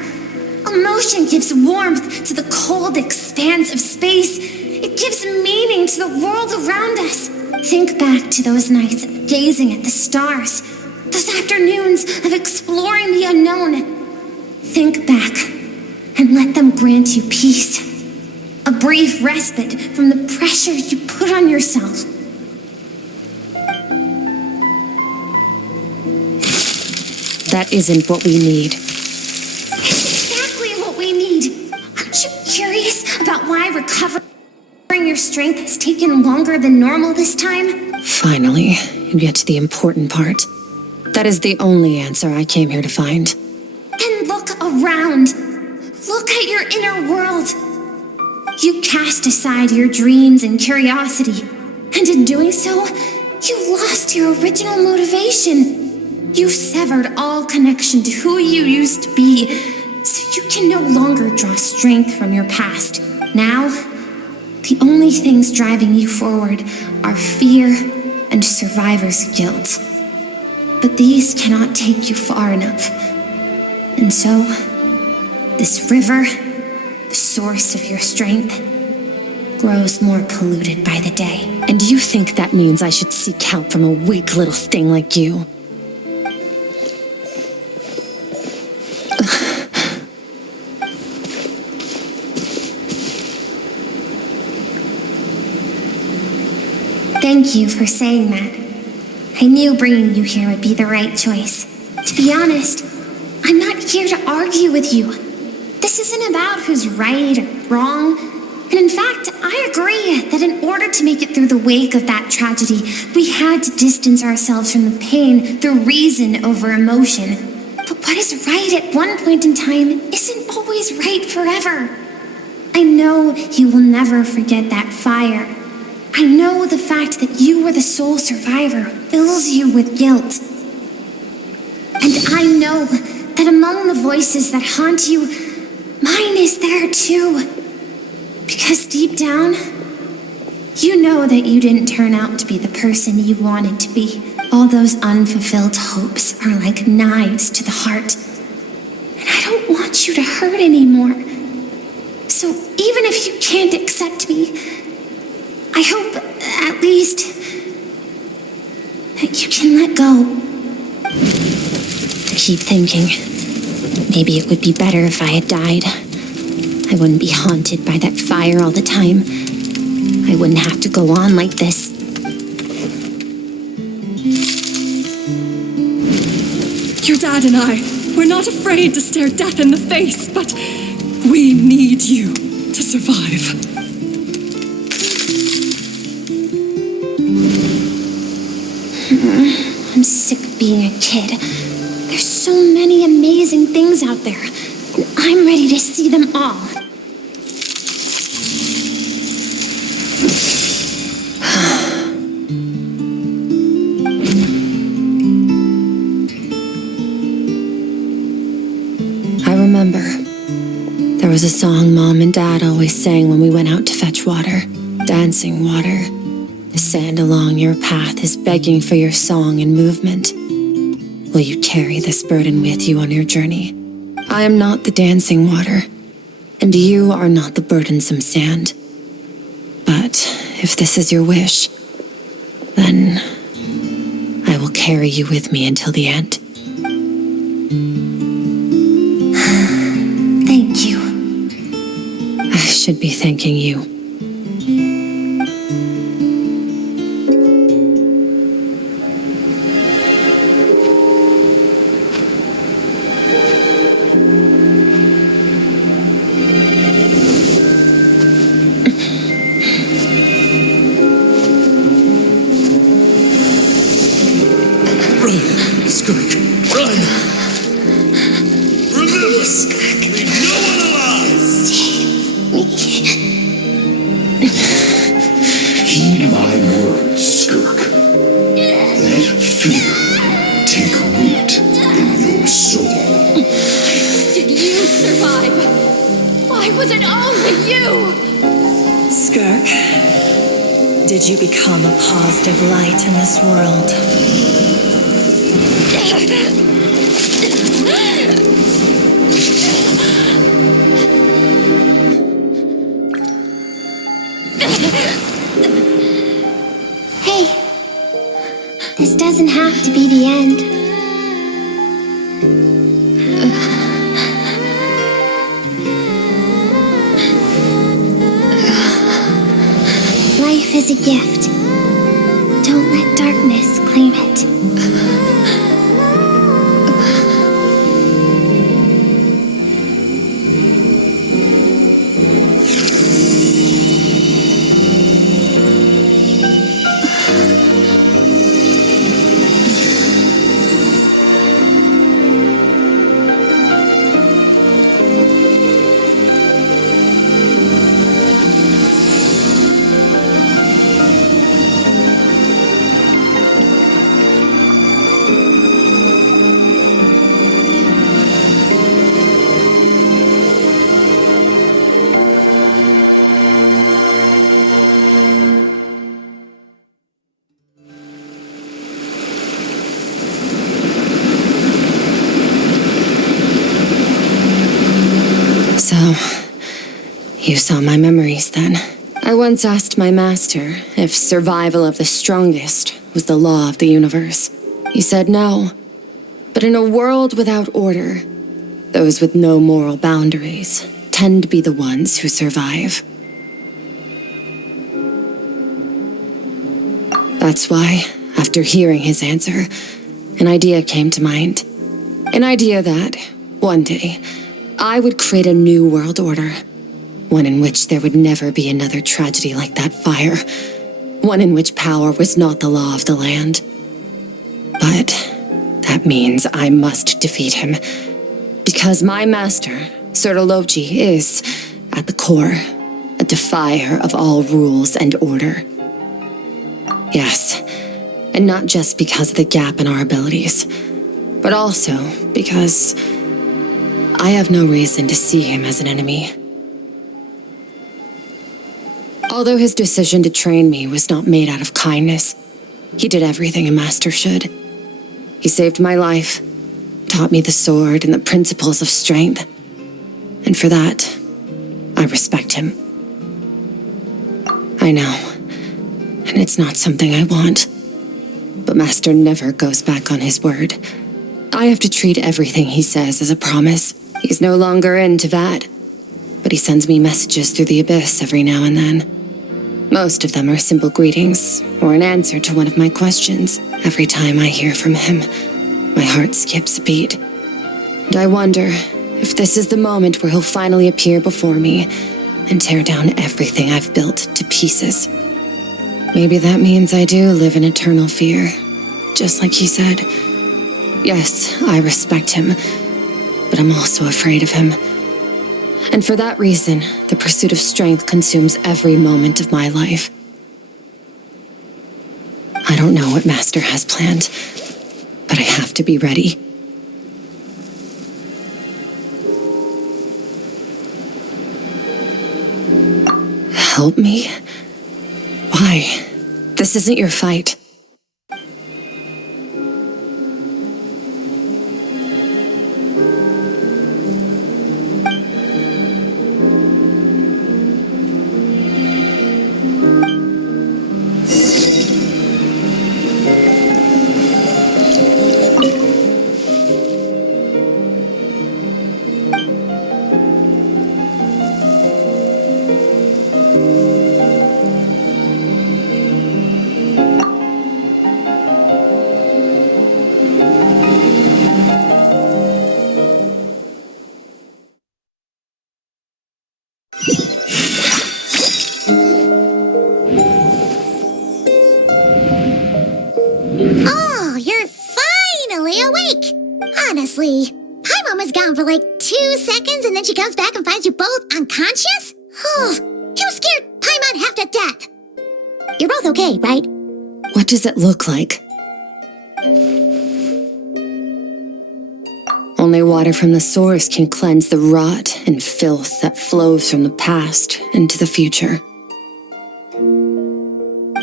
Emotion gives warmth to the cold expanse of space. It gives meaning to the world around us. Think back to those nights of gazing at the stars, those afternoons of exploring the unknown. Think back. And let them grant you peace. A brief respite from the pressure you put on yourself. That isn't what we need. It's exactly what we need. Aren't you curious about why recovering your strength has taken longer than normal this time? Finally, you get to the important part. That is the only answer I came here to find. And look around. Look at your inner world. You cast aside your dreams and curiosity, and in doing so, you lost your original motivation. You severed all connection to who you used to be, so you can no longer draw strength from your past. Now, the only things driving you forward are fear and survivor's guilt. But these cannot take you far enough. And so, this river, the source of your strength, grows more polluted by the day. And you think that means I should seek help from a weak little thing like you? Thank you for saying that. I knew bringing you here would be the right choice. To be honest, I'm not here to argue with you. This isn't about who's right or wrong. And in fact, I agree that in order to make it through the wake of that tragedy, we had to distance ourselves from the pain through reason over emotion. But what is right at one point in time isn't always right forever. I know you will never forget that fire. I know the fact that you were the sole survivor fills you with guilt. And I know that among the voices that haunt you, mine is there too. Because deep down, you know that you didn't turn out to be the person you wanted to be. All those unfulfilled hopes are like knives to the heart. And I don't want you to hurt anymore. So even if you can't accept me, I hope, at least, that you can let go. I keep thinking, maybe it would be better if I had died. I wouldn't be haunted by that fire all the time. I wouldn't have to go on like this. Your dad and I, we're not afraid to stare death in the face, but we need you to survive. I'm sick of being a kid. There's so many amazing things out there, and I'm ready to see them all. I remember. There was a song Mom and Dad always sang when we went out to fetch water. Dancing water. The sand along your path is begging for your song and movement. Will you carry this burden with you on your journey? I am not the dancing water, and you are not the burdensome sand. But if this is your wish, then I will carry you with me until the end. Thank you. I should be thanking you. Skirk, run! Remember, leave no one alive! Heed my words, Skirk. Let fear take root in your soul. Did you survive? Why was it only you? Skirk, did you become a positive light in this world? Hey, this doesn't have to be the end. Life is a gift. Don't let darkness claim it. So, you saw my memories then. I once asked my master if survival of the strongest was the law of the universe. He said no. But in a world without order, those with no moral boundaries tend to be the ones who survive. That's why, after hearing his answer, an idea came to mind. An idea that, one day, I would create a new world order. One in which there would never be another tragedy like that fire. One in which power was not the law of the land. But that means I must defeat him. Because my master, Sertologi, is, at the core, a defier of all rules and order. Yes, and not just because of the gap in our abilities, but also because I have no reason to see him as an enemy. Although his decision to train me was not made out of kindness, he did everything a master should. He saved my life, taught me the sword and the principles of strength, and for that, I respect him. I know, and it's not something I want, but Master never goes back on his word. I have to treat everything he says as a promise. He's no longer into that, but he sends me messages through the abyss every now and then. Most of them are simple greetings, or an answer to one of my questions. Every time I hear from him, my heart skips a beat. And I wonder if this is the moment where he'll finally appear before me and tear down everything I've built to pieces. Maybe that means I do live in eternal fear, just like he said. Yes, I respect him, but I'm also afraid of him. And for that reason, the pursuit of strength consumes every moment of my life. I don't know what Master has planned, but I have to be ready. Help me? Why? This isn't your fight. Oh, you're finally awake! Honestly, Paimon was gone for like 2 seconds and then she comes back and finds you both unconscious? You scared Paimon half to death! You're both okay, right? What does it look like? Only water from the source can cleanse the rot and filth that flows from the past into the future.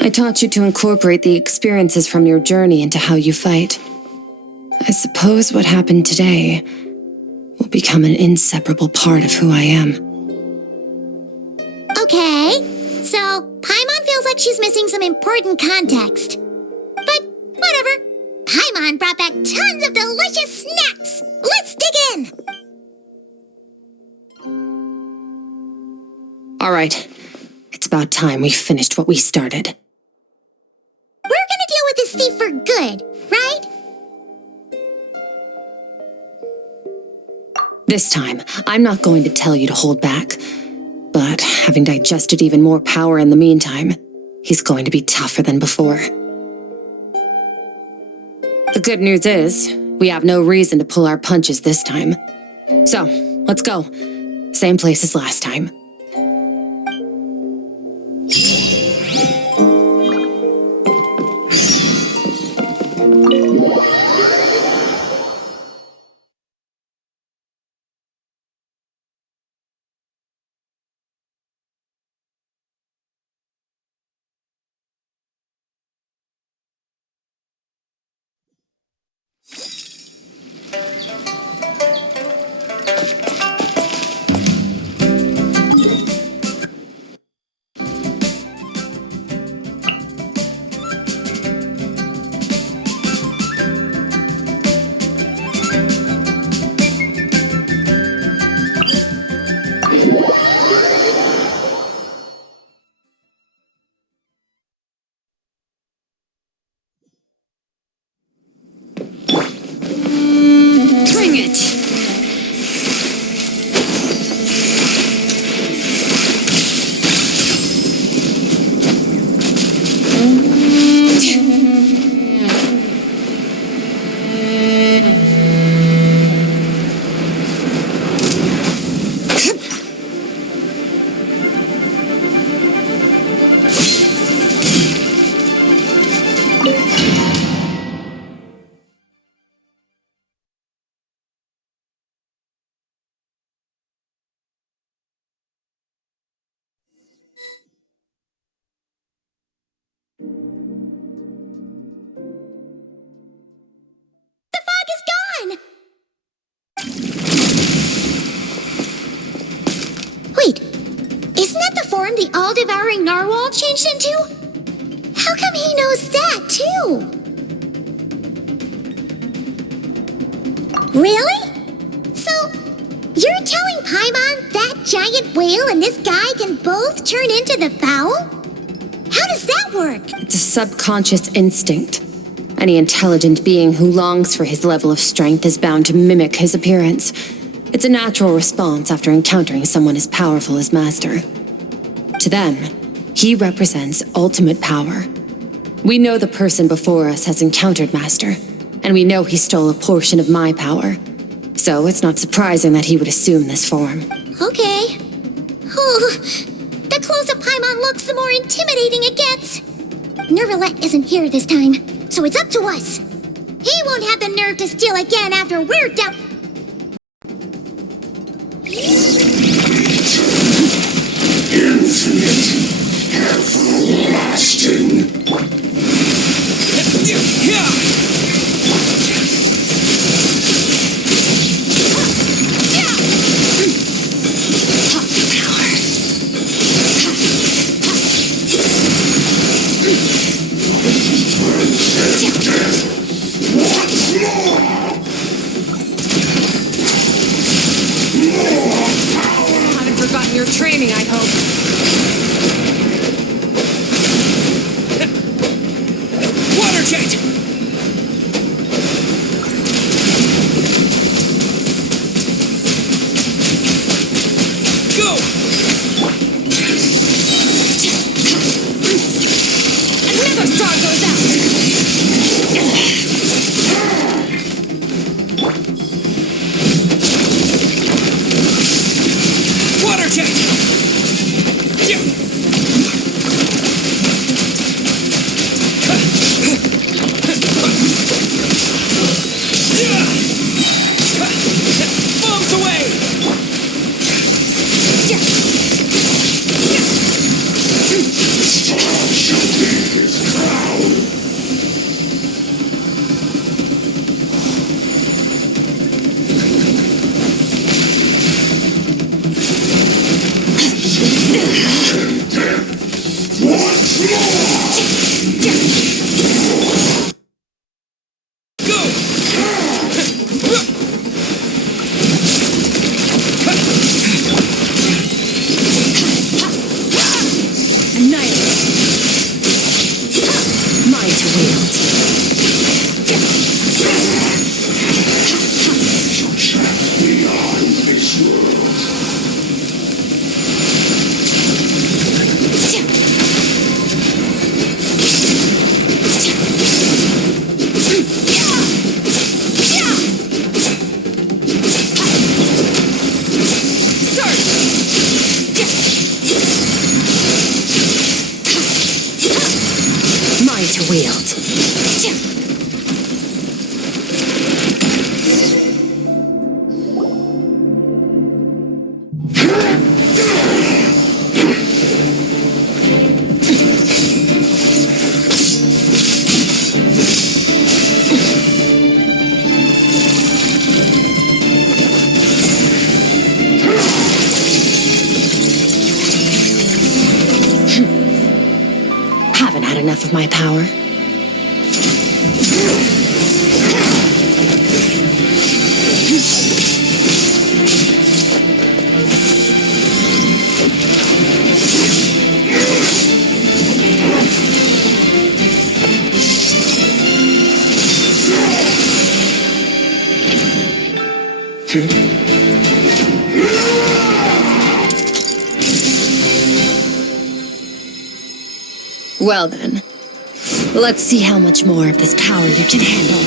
I taught you to incorporate the experiences from your journey into how you fight. I suppose what happened today will become an inseparable part of who I am. Okay, so Paimon feels like she's missing some important context. But whatever. Paimon brought back tons of delicious snacks! Let's dig in! All right, it's about time we finished what we started. We're gonna deal with this thief for good, right? This time, I'm not going to tell you to hold back. But having digested even more power in the meantime, he's going to be tougher than before. The good news is, we have no reason to pull our punches this time. So, let's go. Same place as last time. the all-devouring narwhal changed into? How come he knows that, too? Really? So, you're telling Paimon that giant whale and this guy can both turn into the fowl? How does that work? It's a subconscious instinct. Any intelligent being who longs for his level of strength is bound to mimic his appearance. It's a natural response after encountering someone as powerful as Master. To them, he represents ultimate power. We know the person before us has encountered Master, and we know he stole a portion of my power. So it's not surprising that he would assume this form. Okay. Oh, the closer Paimon looks, the more intimidating it gets. Nervalette isn't here this time, so it's up to us. He won't have the nerve to steal again after we're done. Infinite, everlasting. Haven't forgotten your training, I hope. Water jet! Go! Another star goes out! Water jet! Bombs away! To wield. Haven't had enough of my power. Well then, let's see how much more of this power you can handle.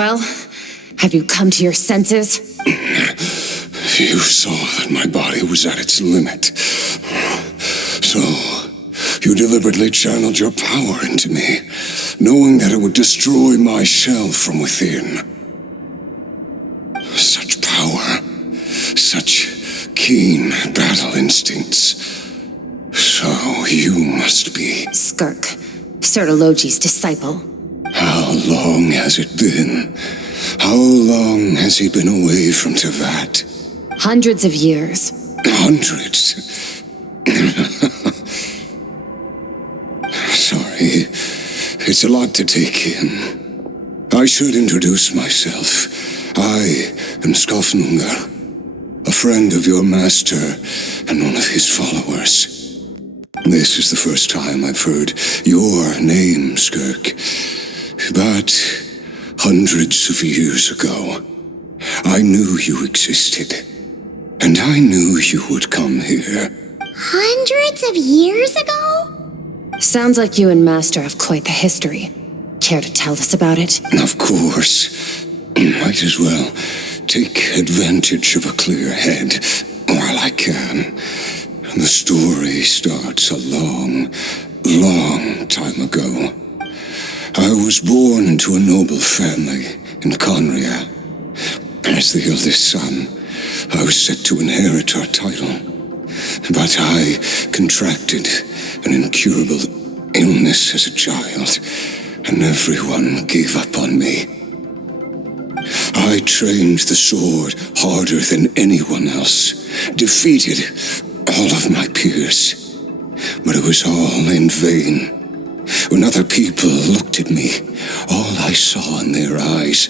Well, have you come to your senses? You saw that my body was at its limit. So, you deliberately channeled your power into me, knowing that it would destroy my shell from within. Such power, such keen battle instincts. So, you must be... Skirk, Sertologi's disciple. How long has it been? How long has he been away from Tevat? Hundreds of years. Hundreds? Sorry, it's a lot to take in. I should introduce myself. I am Skofnungar, a friend of your master and one of his followers. This is the first time I've heard your name, Skirk. But hundreds of years ago, I knew you existed. And I knew you would come here. Hundreds of years ago? Sounds like you and Master have quite the history. Care to tell us about it? Of course. Might as well take advantage of a clear head while I can. The story starts a long, long time ago. I was born into a noble family in Conria. As the eldest son, I was set to inherit our title. But I contracted an incurable illness as a child, and everyone gave up on me. I trained the sword harder than anyone else, defeated all of my peers. But it was all in vain. When other people looked at me, all I saw in their eyes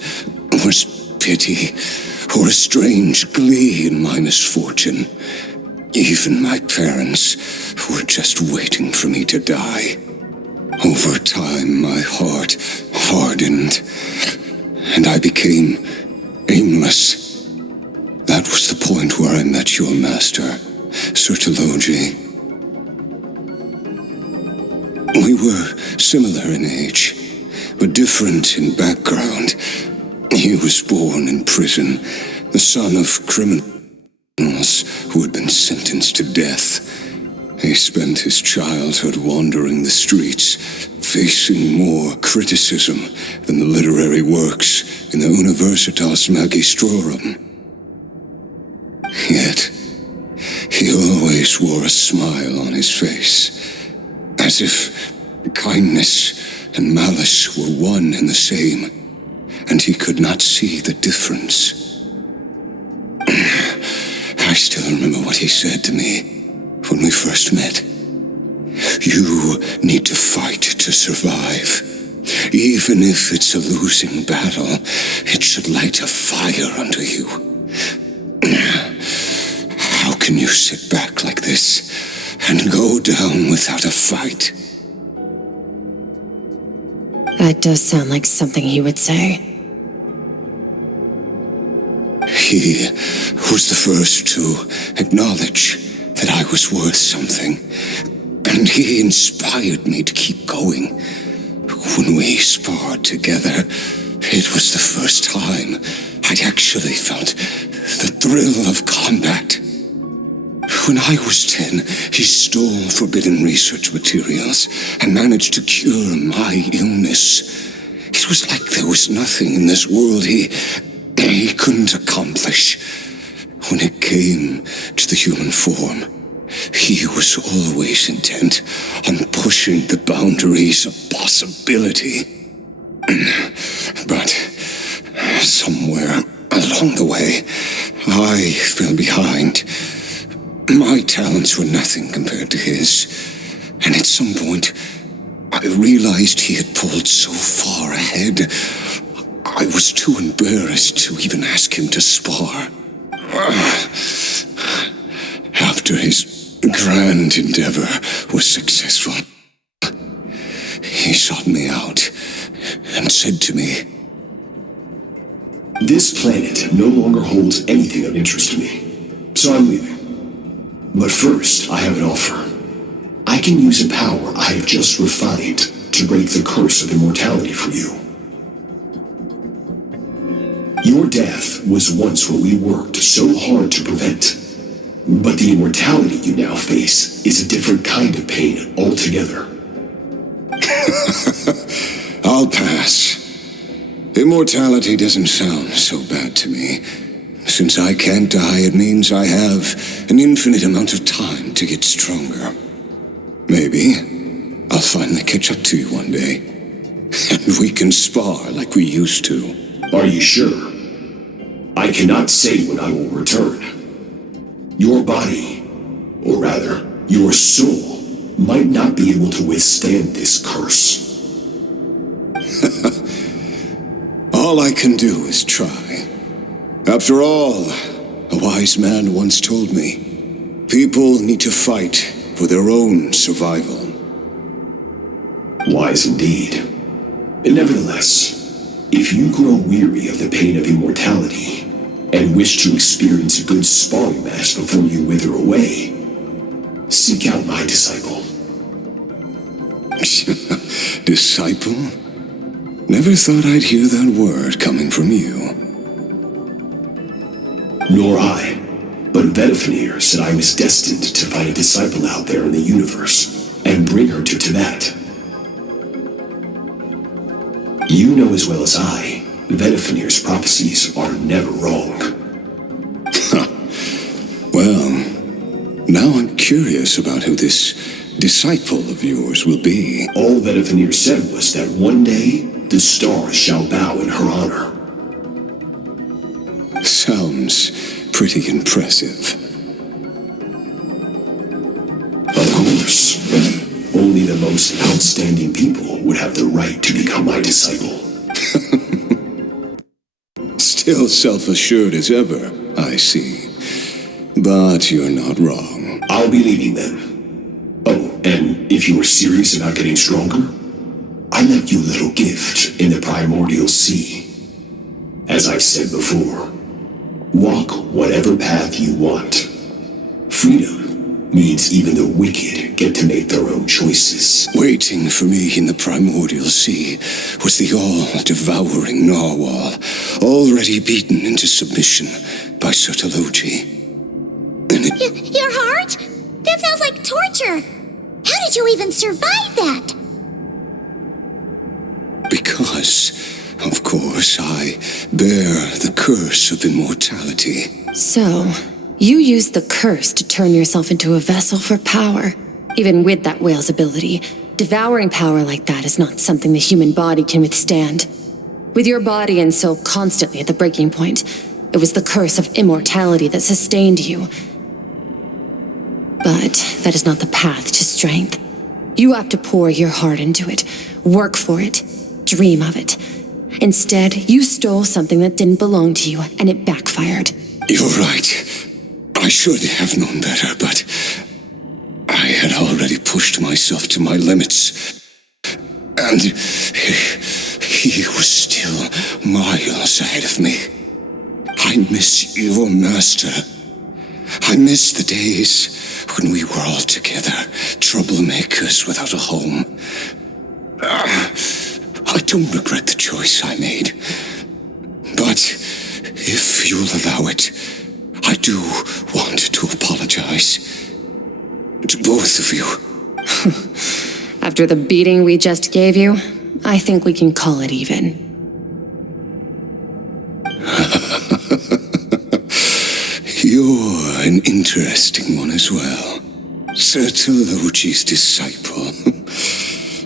was pity or a strange glee in my misfortune. Even my parents were just waiting for me to die. Over time, my heart hardened, and I became aimless. That was the point where I met your master, Sertologi. We were similar in age, but different in background. He was born in prison, the son of criminals who had been sentenced to death. He spent his childhood wandering the streets, facing more criticism than the literary works in the Universitas Magistrorum. Yet, he always wore a smile on his face, as if kindness and malice were one and the same, and he could not see the difference. I still remember what he said to me when we first met. You need to fight to survive. Even if it's a losing battle, it should light a fire under you. How can you sit back like this and go down without a fight? That does sound like something he would say. He was the first to acknowledge that I was worth something, and he inspired me to keep going. When we sparred together, it was the first time I'd actually felt the thrill of combat. When I was 10, he stole forbidden research materials and managed to cure my illness. It was like there was nothing in this world he couldn't accomplish. When it came to the human form, he was always intent on pushing the boundaries of possibility. But somewhere along the way, I fell behind. My talents were nothing compared to his, and at some point, I realized he had pulled so far ahead, I was too embarrassed to even ask him to spar. After his grand endeavor was successful, he sought me out and said to me, "This planet no longer holds anything of interest to me, so I'm leaving. But first, I have an offer. I can use a power I have just refined to break the curse of immortality for you." Your death was once what we worked so hard to prevent. But the immortality you now face is a different kind of pain altogether. I'll pass. Immortality doesn't sound so bad to me. Since I can't die, it means I have an infinite amount of time to get stronger. Maybe I'll finally catch up to you one day, and we can spar like we used to. Are you sure? I cannot say when I will return. Your body, or rather, your soul, might not be able to withstand this curse. All I can do is try. After all, a wise man once told me, people need to fight for their own survival. Wise indeed. Nevertheless, if you grow weary of the pain of immortality, and wish to experience a good sparring match before you wither away, seek out my disciple. Disciple? Never thought I'd hear that word coming from you. Nor I, but Vedifnir said I was destined to find a disciple out there in the universe and bring her to Tibet. You know as well as I, Vedifnir's prophecies are never wrong. Well, now I'm curious about who this disciple of yours will be. All Vedifnir said was that one day the stars shall bow in her honor. Sounds pretty impressive. Of course. Only the most outstanding people would have the right to become my disciple. Still self-assured as ever, I see. But you're not wrong. I'll be leaving then. Oh, and if you are serious about getting stronger, I left you a little gift in the primordial sea. As I've said before, walk whatever path you want. Freedom means even the wicked get to make their own choices. Waiting for me in the primordial sea was the all-devouring narwhal, already beaten into submission by Sertologi. And Your heart? That sounds like torture. How did you even survive that? Because, of course, I bear the curse of immortality. So, you used the curse to turn yourself into a vessel for power. Even with that whale's ability, devouring power like that is not something the human body can withstand. With your body and soul constantly at the breaking point, it was the curse of immortality that sustained you. But that is not the path to strength. You have to pour your heart into it, work for it, dream of it. Instead, you stole something that didn't belong to you, and it backfired. You're right. I should have known better, but I had already pushed myself to my limits. And he was still miles ahead of me. I miss your master. I miss the days when we were all together, troublemakers without a home. I don't regret the choice I made. But if you'll allow it, I do want to apologize. To both of you. After the beating we just gave you, I think we can call it even. You're an interesting one as well. Sertologi's disciple.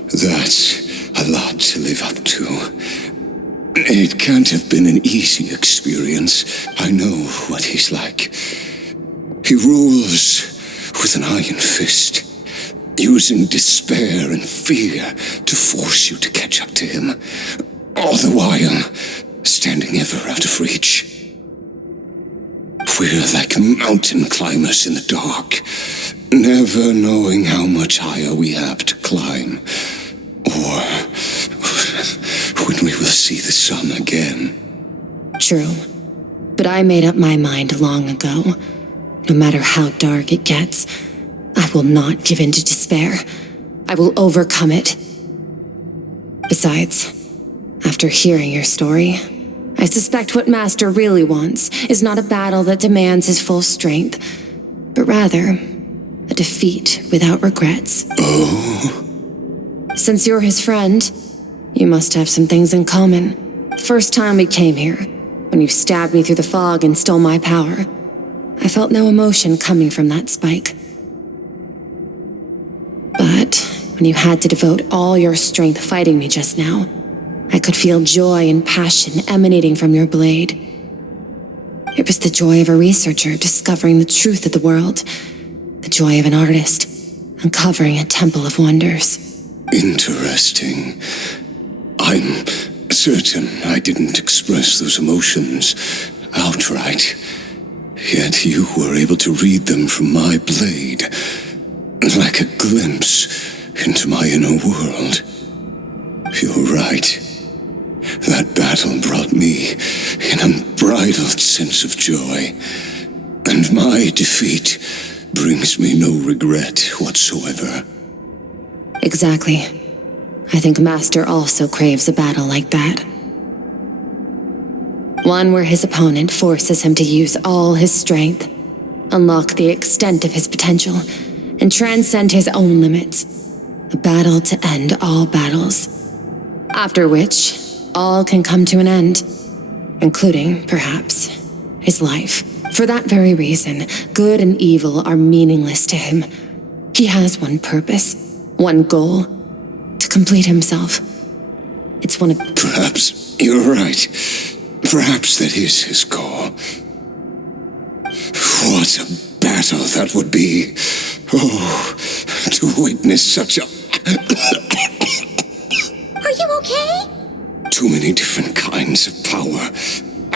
That's a lot to live up to. It can't have been an easy experience. I know what he's like. He rules with an iron fist, using despair and fear to force you to catch up to him, all the while standing ever out of reach. We're like mountain climbers in the dark, never knowing how much higher we have to climb, or when we will see the sun again. True. But I made up my mind long ago. No matter how dark it gets, I will not give in to despair. I will overcome it. Besides, after hearing your story, I suspect what Master really wants is not a battle that demands his full strength, but rather a defeat without regrets. Oh? Since you're his friend, you must have some things in common. The first time we came here, when you stabbed me through the fog and stole my power, I felt no emotion coming from that spike. But when you had to devote all your strength fighting me just now, I could feel joy and passion emanating from your blade. It was the joy of a researcher discovering the truth of the world, the joy of an artist uncovering a temple of wonders. Interesting. I'm certain I didn't express those emotions outright. Yet you were able to read them from my blade, like a glimpse into my inner world. You're right. That battle brought me an unbridled sense of joy, and my defeat brings me no regret whatsoever. Exactly. I think Master also craves a battle like that. One where his opponent forces him to use all his strength, unlock the extent of his potential, and transcend his own limits. A battle to end all battles. After which, all can come to an end, including, perhaps, his life. For that very reason, good and evil are meaningless to him. He has one purpose, one goal, to complete himself. It's one of... Perhaps you're right. Perhaps that is his goal. What a battle that would be. Oh, to witness such a... Are you okay? Too many different kinds of power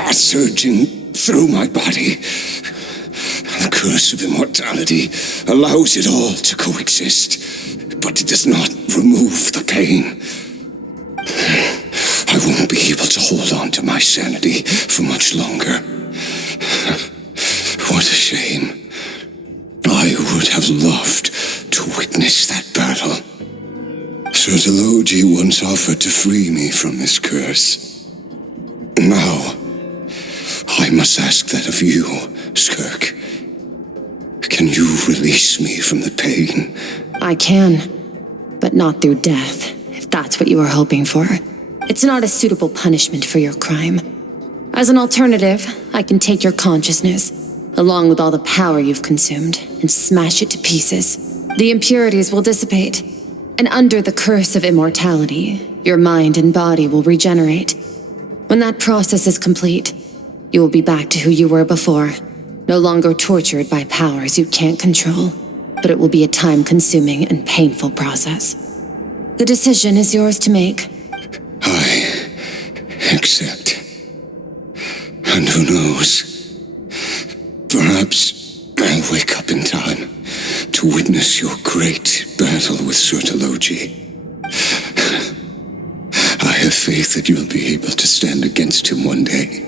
are surging through my body. The curse of immortality allows it all to coexist, but it does not remove the pain. I won't be able to hold on to my sanity for much longer. What a shame. I would have loved to witness that battle. Sir Delogi once offered to free me from this curse. Now, I must ask that of you, Skirk. Can you release me from the pain? I can, but not through death, if that's what you were hoping for. It's not a suitable punishment for your crime. As an alternative, I can take your consciousness, along with all the power you've consumed, and smash it to pieces. The impurities will dissipate, and under the curse of immortality, your mind and body will regenerate. When that process is complete, you will be back to who you were before, no longer tortured by powers you can't control, but it will be a time-consuming and painful process. The decision is yours to make. I accept. And who knows? Perhaps I'll wake up in time to witness your great battle with Sir Delogi. I have faith that you'll be able to stand against him one day.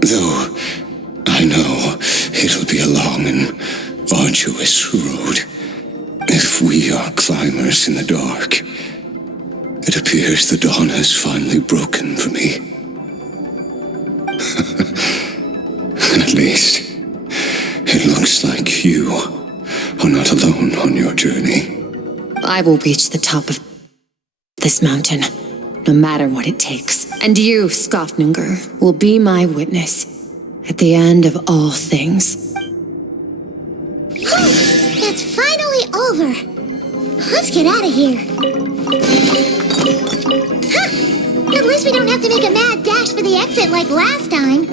Though I know it'll be a long and arduous road. If we are climbers in the dark, it appears the dawn has finally broken for me. At least, it looks like you are not alone on your journey. I will reach the top of this mountain, no matter what it takes. And you, Skofnunger, will be my witness at the end of all things. It's finally over. Let's get out of here. Huh. At least we don't have to make a mad dash for the exit like last time.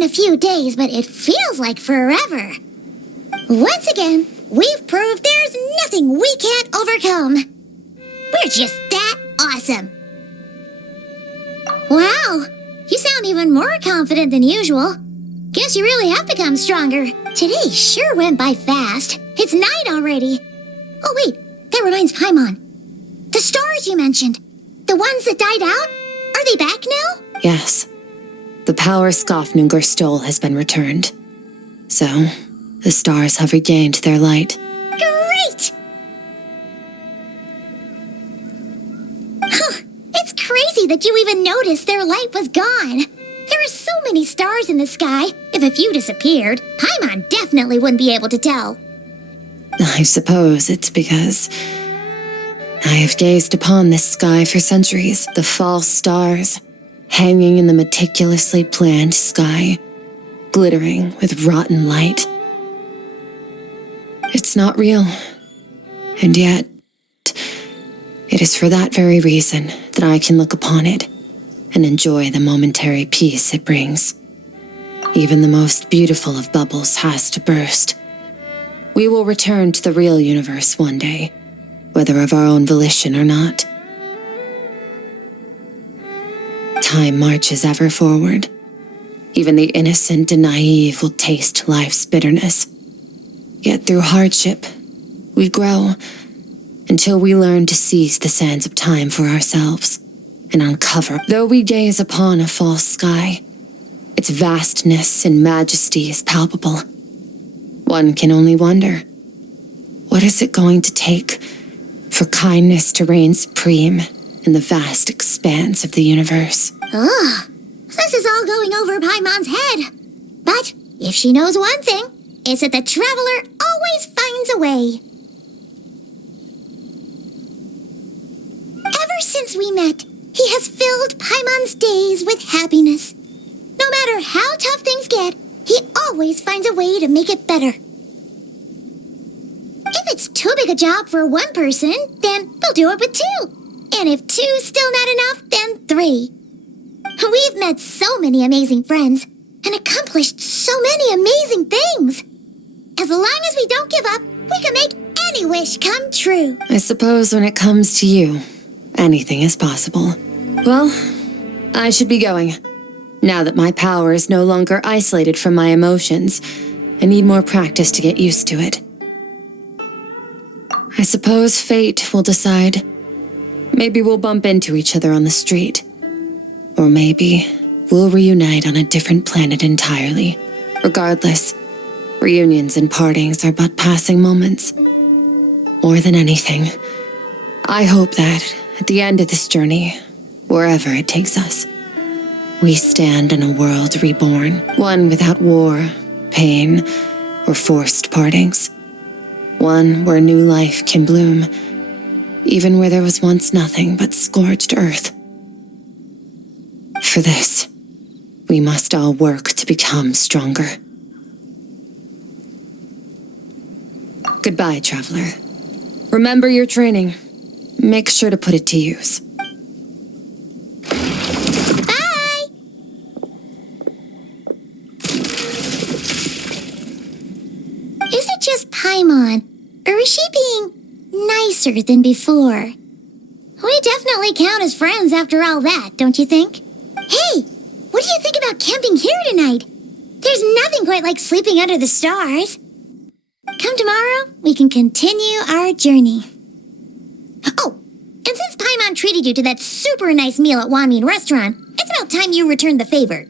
A few days, but it feels like forever. Once again, we've proved there's nothing we can't overcome. We're just that awesome. Wow, you sound even more confident than usual. Guess you really have become stronger. Today sure went by fast. It's night already. Oh wait, that reminds Paimon. The stars you mentioned, the ones that died out, are they back now? Yes. The power Skafnungur stole has been returned. So, the stars have regained their light. Great! Huh, it's crazy that you even noticed their light was gone. There are so many stars in the sky. If a few disappeared, Paimon definitely wouldn't be able to tell. I suppose it's because I have gazed upon this sky for centuries. The false stars, hanging in the meticulously planned sky, glittering with rotten light. It's not real. And yet, it is for that very reason that I can look upon it and enjoy the momentary peace it brings. Even the most beautiful of bubbles has to burst. We will return to the real universe one day, whether of our own volition or not. Time marches ever forward. Even the innocent and naive will taste life's bitterness. Yet through hardship, we grow until we learn to seize the sands of time for ourselves and uncover. Though we gaze upon a false sky, its vastness and majesty is palpable. One can only wonder, what is it going to take for kindness to reign supreme in the vast expanse of the universe? Ugh, this is all going over Paimon's head. But if she knows one thing, it's that the traveler always finds a way. Ever since we met, he has filled Paimon's days with happiness. No matter how tough things get, he always finds a way to make it better. If it's too big a job for one person, then we'll do it with two. And if two's still not enough, then three. We've met so many amazing friends and accomplished so many amazing things. As long as we don't give up, we can make any wish come true. I suppose when it comes to you, anything is possible. Well, I should be going. Now that my power is no longer isolated from my emotions, I need more practice to get used to it. I suppose fate will decide. Maybe we'll bump into each other on the street. Or maybe we'll reunite on a different planet entirely. Regardless, reunions and partings are but passing moments. More than anything, I hope that at the end of this journey, wherever it takes us, we stand in a world reborn, one without war, pain, or forced partings. One where new life can bloom, even where there was once nothing but scorched earth. For this, we must all work to become stronger. Goodbye, traveler. Remember your training. Make sure to put it to use. Bye! Is it just Paimon, or is she being nicer than before? We definitely count as friends after all that, don't you think? Hey, what do you think about camping here tonight? There's nothing quite like sleeping under the stars. Come tomorrow, we can continue our journey. Oh, and since Paimon treated you to that super nice meal at Wanmin Restaurant, it's about time you returned the favor.